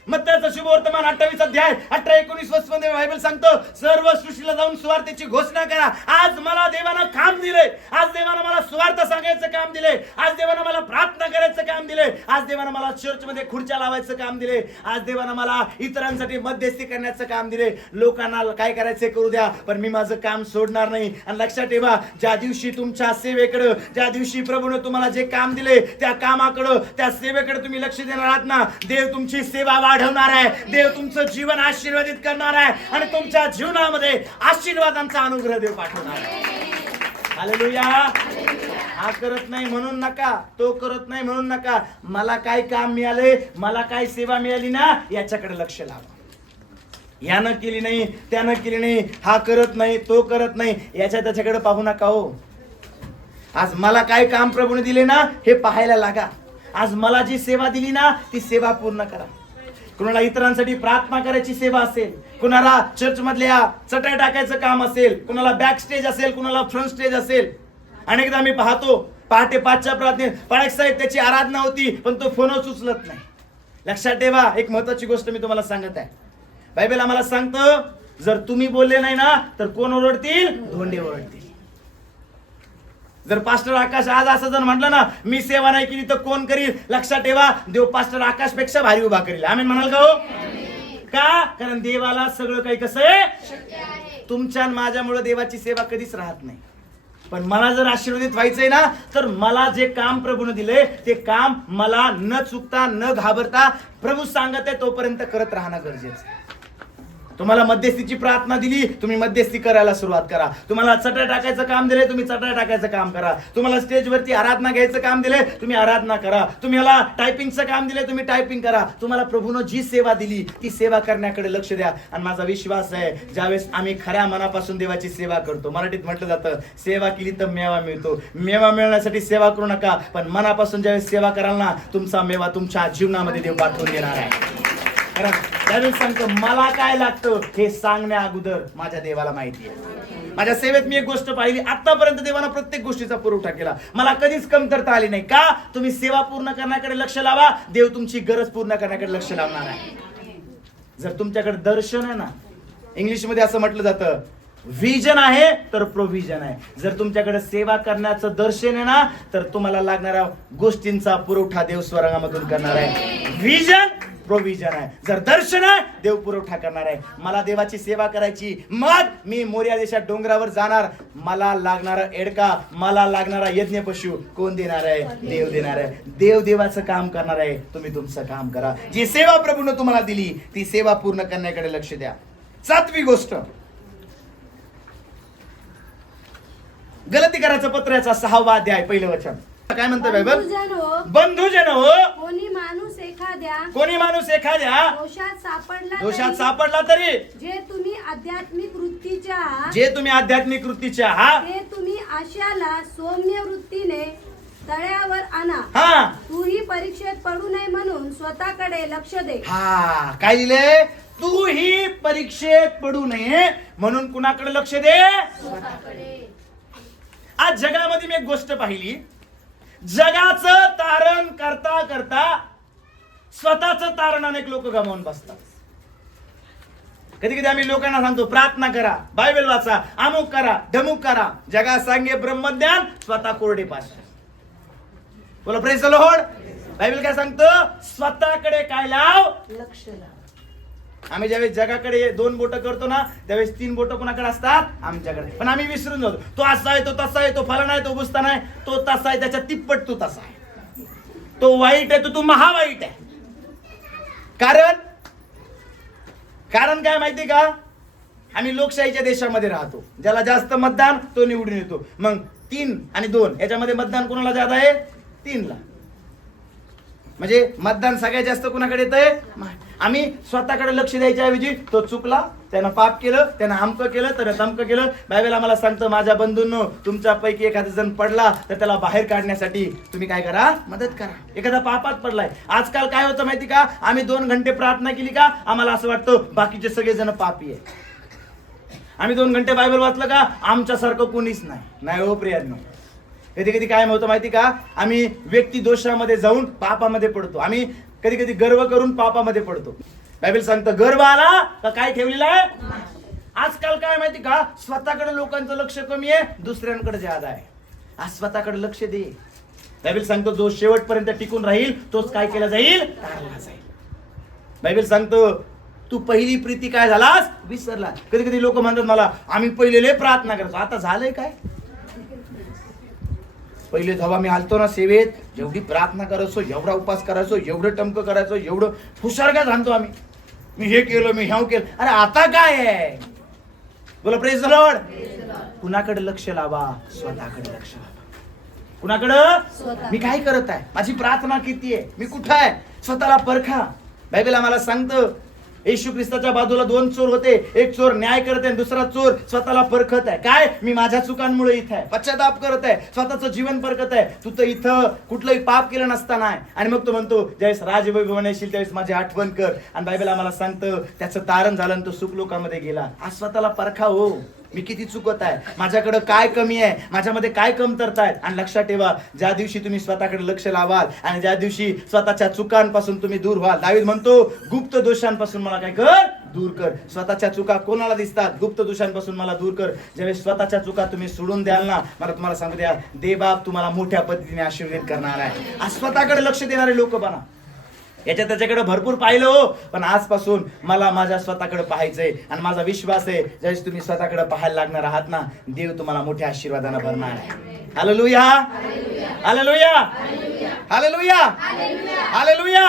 मत्ताचं शुभवर्तमान 28 अध्याय 18-19 वचनांमध्ये बायबल सांगतं सर्व सृष्टीला जाऊन सुवार्तेची घोषणा करा. आज मला देवानं काम दिलंय. आज देवानं मला सुवार्ता सांगायचं काम दिलंय. आज देवानं मला प्रार्थना करायचं काम दिलंय. आज देवानं मला चर्चमध्ये खुर्च्या लावायचं काम दिलंय. आज देवानं मला इतरांसाठी मध्यस्थी करण्याचं काम दिलंय. लोकांना काय करायचं करू द्या, पण मी माझं काम सोडणार नाही. आणि लक्षात ठेवा, ज्या दिवशी तुमच्या सेवेकडे, ज्या दिवशी प्रभूने तुम्हाला जे काम दिले त्या कामाकडे, त्या सेवेकडे तुम्ही लक्ष देणार आहात ना, देव तुमची सेवा वाढवणार आहे. देव तुमचं जीवन आशीर्वादित करणार आहे आणि तुमच्या जीवनामध्ये आशीर्वादांचा अनुग्रह देव पाठवणार आहे. हालेलुया. हा करत नाही म्हणून नका, तो करत नाही म्हणून नका. मला काय काम मिळालंय, मला काय सेवा मिळाली ना, याच्याकडे लक्ष लावा. यानं केली नाही, त्यानं केली नाही, हा करत नाही, तो करत नाही, याच्या त्याच्याकडे पाहू नका हो. आज मला काय काम प्रभूने दिले ना हे पाहायला लागा. आज मला जी सेवा दिली ना ती सेवा पूर्ण करा. कुणाला इतरांसाठी प्रार्थना करायची सेवा असेल, कुणाला चर्च मधल्या चटई टाकायचं काम असेल, कुणाला बॅक स्टेज असेल, कुणाला फ्रंट स्टेज असेल. अनेकदा मी पाहतो पहाटे 5च्या प्रार्थनेत पाळक साहेब त्याची आराधना होती पण तो फोनच उचलत नाही. लक्षात ठेवा, एक महत्वाची गोष्ट मी तुम्हाला सांगत आहे. बायबल आम्हाला सांगतं जर तुम्ही बोलले नाही ना तर कोण ओरडतील? धोंडे ओरडतील. जर पास्टर आकाश आज असं जर म्हटलं ना मी सेवा नाही केली तर कोण करील? लक्षात ठेवा, देव पास्टर आकाश पेक्षा भारी उभा करेल. आमेन म्हणाल का हो? का? कारण देवाला सगळं काही कसं आहे? तुमच्या आणि माझ्यामुळे देवाची सेवा कधीच राहत नाही. पण मला जर आशीर्वादित व्हायचंय ना तर मला जे काम प्रभूने दिले ते काम मला न चुकता न घाबरता प्रभू सांगत आहे तोपर्यंत करत राहणं गरजेचं आहे. तुम्हाला मध्यस्थीची प्रार्थना दिली, तुम्ही मध्यस्थी करायला सुरुवात करा. तुम्हाला चटई टाकायचं काम दिले, तुम्ही चटई टाकायचं काम करा. तुम्हाला स्टेजवरती आराधना घ्यायचं काम दिले, तुम्ही आराधना करा. तुम्हाला टायपिंगचं काम दिले, तुम्ही टायपिंग करा. तुम्हाला प्रभूनं जी सेवा दिली ती सेवा करण्याकडे लक्ष द्या. आणि माझा विश्वास आहे ज्यावेळेस आम्ही खऱ्या मनापासून देवाची सेवा करतो, मराठीत म्हटलं जातं सेवा केली तर मेवा मिळतो. मेवा मिळण्यासाठी सेवा करू नका, पण मनापासून ज्यावेळेस सेवा कराल ना, तुमचा मेवा तुमच्या जीवनामध्ये देव पाठवून देणार आहे. कारण त्यावेळेस सांगतो मला काय लागतं हे सांगण्या अगोदर माझ्या देवाला माहिती आहे. माझ्या सेवेत मी एक गोष्ट पाहिली, आतापर्यंत देवानं प्रत्येक गोष्टीचा पुरवठा केला, मला कधीच कमतरता आली नाही. का? तुम्ही सेवा पूर्ण करण्याकडे लक्ष लावा, देव तुमची गरज पूर्ण करण्याकडे लक्ष लावणार आहे. जर तुमच्याकडे दर्शन आहे ना, इंग्लिश मध्ये असं म्हटलं जातं व्हिजन आहे तर प्रोव्हिजन आहे. जर तुमच्याकडे सेवा करण्याचं दर्शन आहे ना, तर तुम्हाला लागणाऱ्या गोष्टींचा पुरवठा देव स्वरांगामधून करणार आहे. व्हिजन प्रोव्हिजन आहे. जर दर्शन आहे, देव पुरवठा करणार आहे. मला देवाची सेवा करायची, मग मी मोरिया देशात डोंगरावर जाणार. मला लागणारा एडका, मला लागणारा यज्ञ पशु कोण देणार आहे? देव देणार आहे. देव देवाचं काम करणार आहे, तुम्ही तुमचं काम करा. जी सेवा प्रभूने तुम्हाला दिली ती सेवा पूर्ण करण्याकडे लक्ष द्या. 7वी गोष्ट, गलतीकाराचं पत्राचा 6वा अध्याय 1 वचन काय म्हणतं बायबल? बंधुजन हो, कोणी माणूस एखाद्या दोषात सापडला तरी जे तुम्ही आध्यात्मिक वृत्तीच्या ते तुम्ही आशाला सौम्य वृत्तीने तळ्यावर आणा. हा, तूही परीक्षेत पडू नये म्हणून स्वतःकडे लक्ष दे. हा, काय लिहिलंय? तू ही परीक्षेत पडू नये म्हणून कुणाकडे लक्ष दे? आज जगामध्ये मी एक गोष्ट पाहिली, जगाचं तारण करता करता स्वतःचं तारण अनेक लोक गमावून बसतात. कधी कधी आम्ही लोकांना सांगतो प्रार्थना करा, बायबल वाचा, अमुक करा, धमुक करा. जगा सांगे ब्रह्मज्ञान, स्वतः कोरडे पाष. बोला प्रेज द लॉर्ड. बायबल काय सांगतं? स्वतःकडे काय लाव? लक्ष लाव. आम्ही ज्यावेळेस जगाकडे 2 बोट करतो ना, त्यावेळेस 3 बोट कोणाकडे असतात? आमच्याकडे. पण आम्ही विसरून जातो, तो असा आहे, तो तसा आहे, तो फलाना आहे, तो बुसता नाही, तो तसा आहे, त्याच्या तिप्पट तू तसा आहे, तो वाईट आहे, तू महावाईट आहे. कारण काय माहिती का? आम्ही लोकशाहीच्या देशामध्ये राहतो. ज्याला जास्त मतदान तो निवडून येतो. मग 3 आणि 2 याच्यामध्ये मतदान कोणाला जादा आहे? 3 ला. म्हणजे मतदान सगळ्यात जास्त कुणाकडे येतंय? आम्ही स्वतःकडे लक्ष द्यायच्या ऐवजी तो चुकला, त्यानं पाप केलं, त्यानं अमकं केलं, त्यानं तमकं केलं. बायबल आम्हाला सांगतं माझ्या बंधूंनो, तुमच्यापैकी एखादा जण पडला तर त्याला बाहेर काढण्यासाठी तुम्ही काय करा? मदत करा. एखादा पापात पडलाय. आजकाल काय होतं माहिती का? आम्ही 2 घंटे प्रार्थना केली का आम्हाला असं वाटतं बाकीचे सगळे जण पापी आहे. आम्ही 2 घंटे बायबल वाचलं का आमच्यासारखं कोणीच नाही हो प्रियांनो. कधी कधी काय होतं माहिती का? आम्ही व्यक्ती दोषामध्ये जाऊन पापामध्ये पडतो. आम्ही कधी कधी गर्व करून पापामध्ये पडतो. बायबल सांगतं गर्व आला का काय ठेवलेलं आहे? आजकाल काय माहिती का? स्वतःकडे लोकांचं लक्ष कमी आहे, दुसऱ्यांकडे ज्यादा आहे. आज स्वतःकडे लक्ष दे. बायबल सांगतो जो शेवटपर्यंत टिकून राहील तोच काय केला जाईल? तारला जाईल. बायबल सांगतो तू पहिली प्रीती काय झालास? विसरला. कधी कधी लोक म्हणतात मला आम्ही पहिले प्रार्थना करायचो, आता झालंय काय? पहिले जेव्हा मी आलतो ना सेवेत, जेवढी प्रार्थना करायचो, एवढा उपास करायचो, एवढं टमकं करायचो, एवढं हुशारगा सांगतो आम्ही, मी हे केलं, मी ह्याव केलं. अरे आता काय आहे? बोला प्रेज द लॉर्ड. कुणाकडे लक्ष लावा? स्वतःकडे लक्ष लावा. कुणाकडं? मी काय करत आहे? माझी प्रार्थना किती आहे? मी कुठं आहे? स्वतःला परखा. बायबल आम्हाला सांगतं येशू ख्रिस्ताच्या बाजूला 2 चोर होते. एक चोर न्याय करत आहे, दुसरा चोर स्वतःला परखत आहे. काय? मी माझ्या चुकांमुळे इथं आहे, पश्चाताप करत आहे, स्वतःचं जीवन परखत आहे. तू तर इथं कुठलंही पाप केलं नसताना. आणि मग तो म्हणतो ज्यावेळेस राजवैभव येशील त्यावेळेस माझी आठवण कर. आणि बायबल आम्हाला सांगतं त्याचं तारण झालं आणि तो सुख लोकांमध्ये गेला. आज स्वतःला परखा हो, मी किती चुकत आहे, माझ्याकडे काय कमी आहे, माझ्यामध्ये काय कमतरता आहेत. आणि लक्षात ठेवा, ज्या दिवशी तुम्ही स्वतःकडे लक्ष लावाल आणि ज्या दिवशी स्वतःच्या चुकांपासून तुम्ही दूर व्हाल, दावीद म्हणतो गुप्त दोषांपासून मला काय कर? दूर कर. स्वतःच्या चुका कोणाला दिसतात? गुप्त दोषांपासून मला दूर कर. ज्यावेळेस स्वतःच्या चुका तुम्ही सोडून द्याल ना, मला तुम्हाला सांगू द्या, देवबाप तुम्हाला मोठ्या पद्धतीने आशीर्वाद करणार आहे. आज स्वतःकडे लक्ष देणारे लोक बना. याच्या त्याच्याकडे भरपूर पाहिलं हो, पण आजपासून मला माझ्या स्वतःकडे पाहायचंय. आणि माझा विश्वास आहे ज्यावेळेस तुम्ही स्वतःकडे पाहायला लागणार आहात ना, देव तुम्हाला मोठ्या आशीर्वादाने भरणार आहे. Hallelujah, hallelujah, hallelujah, hallelujah.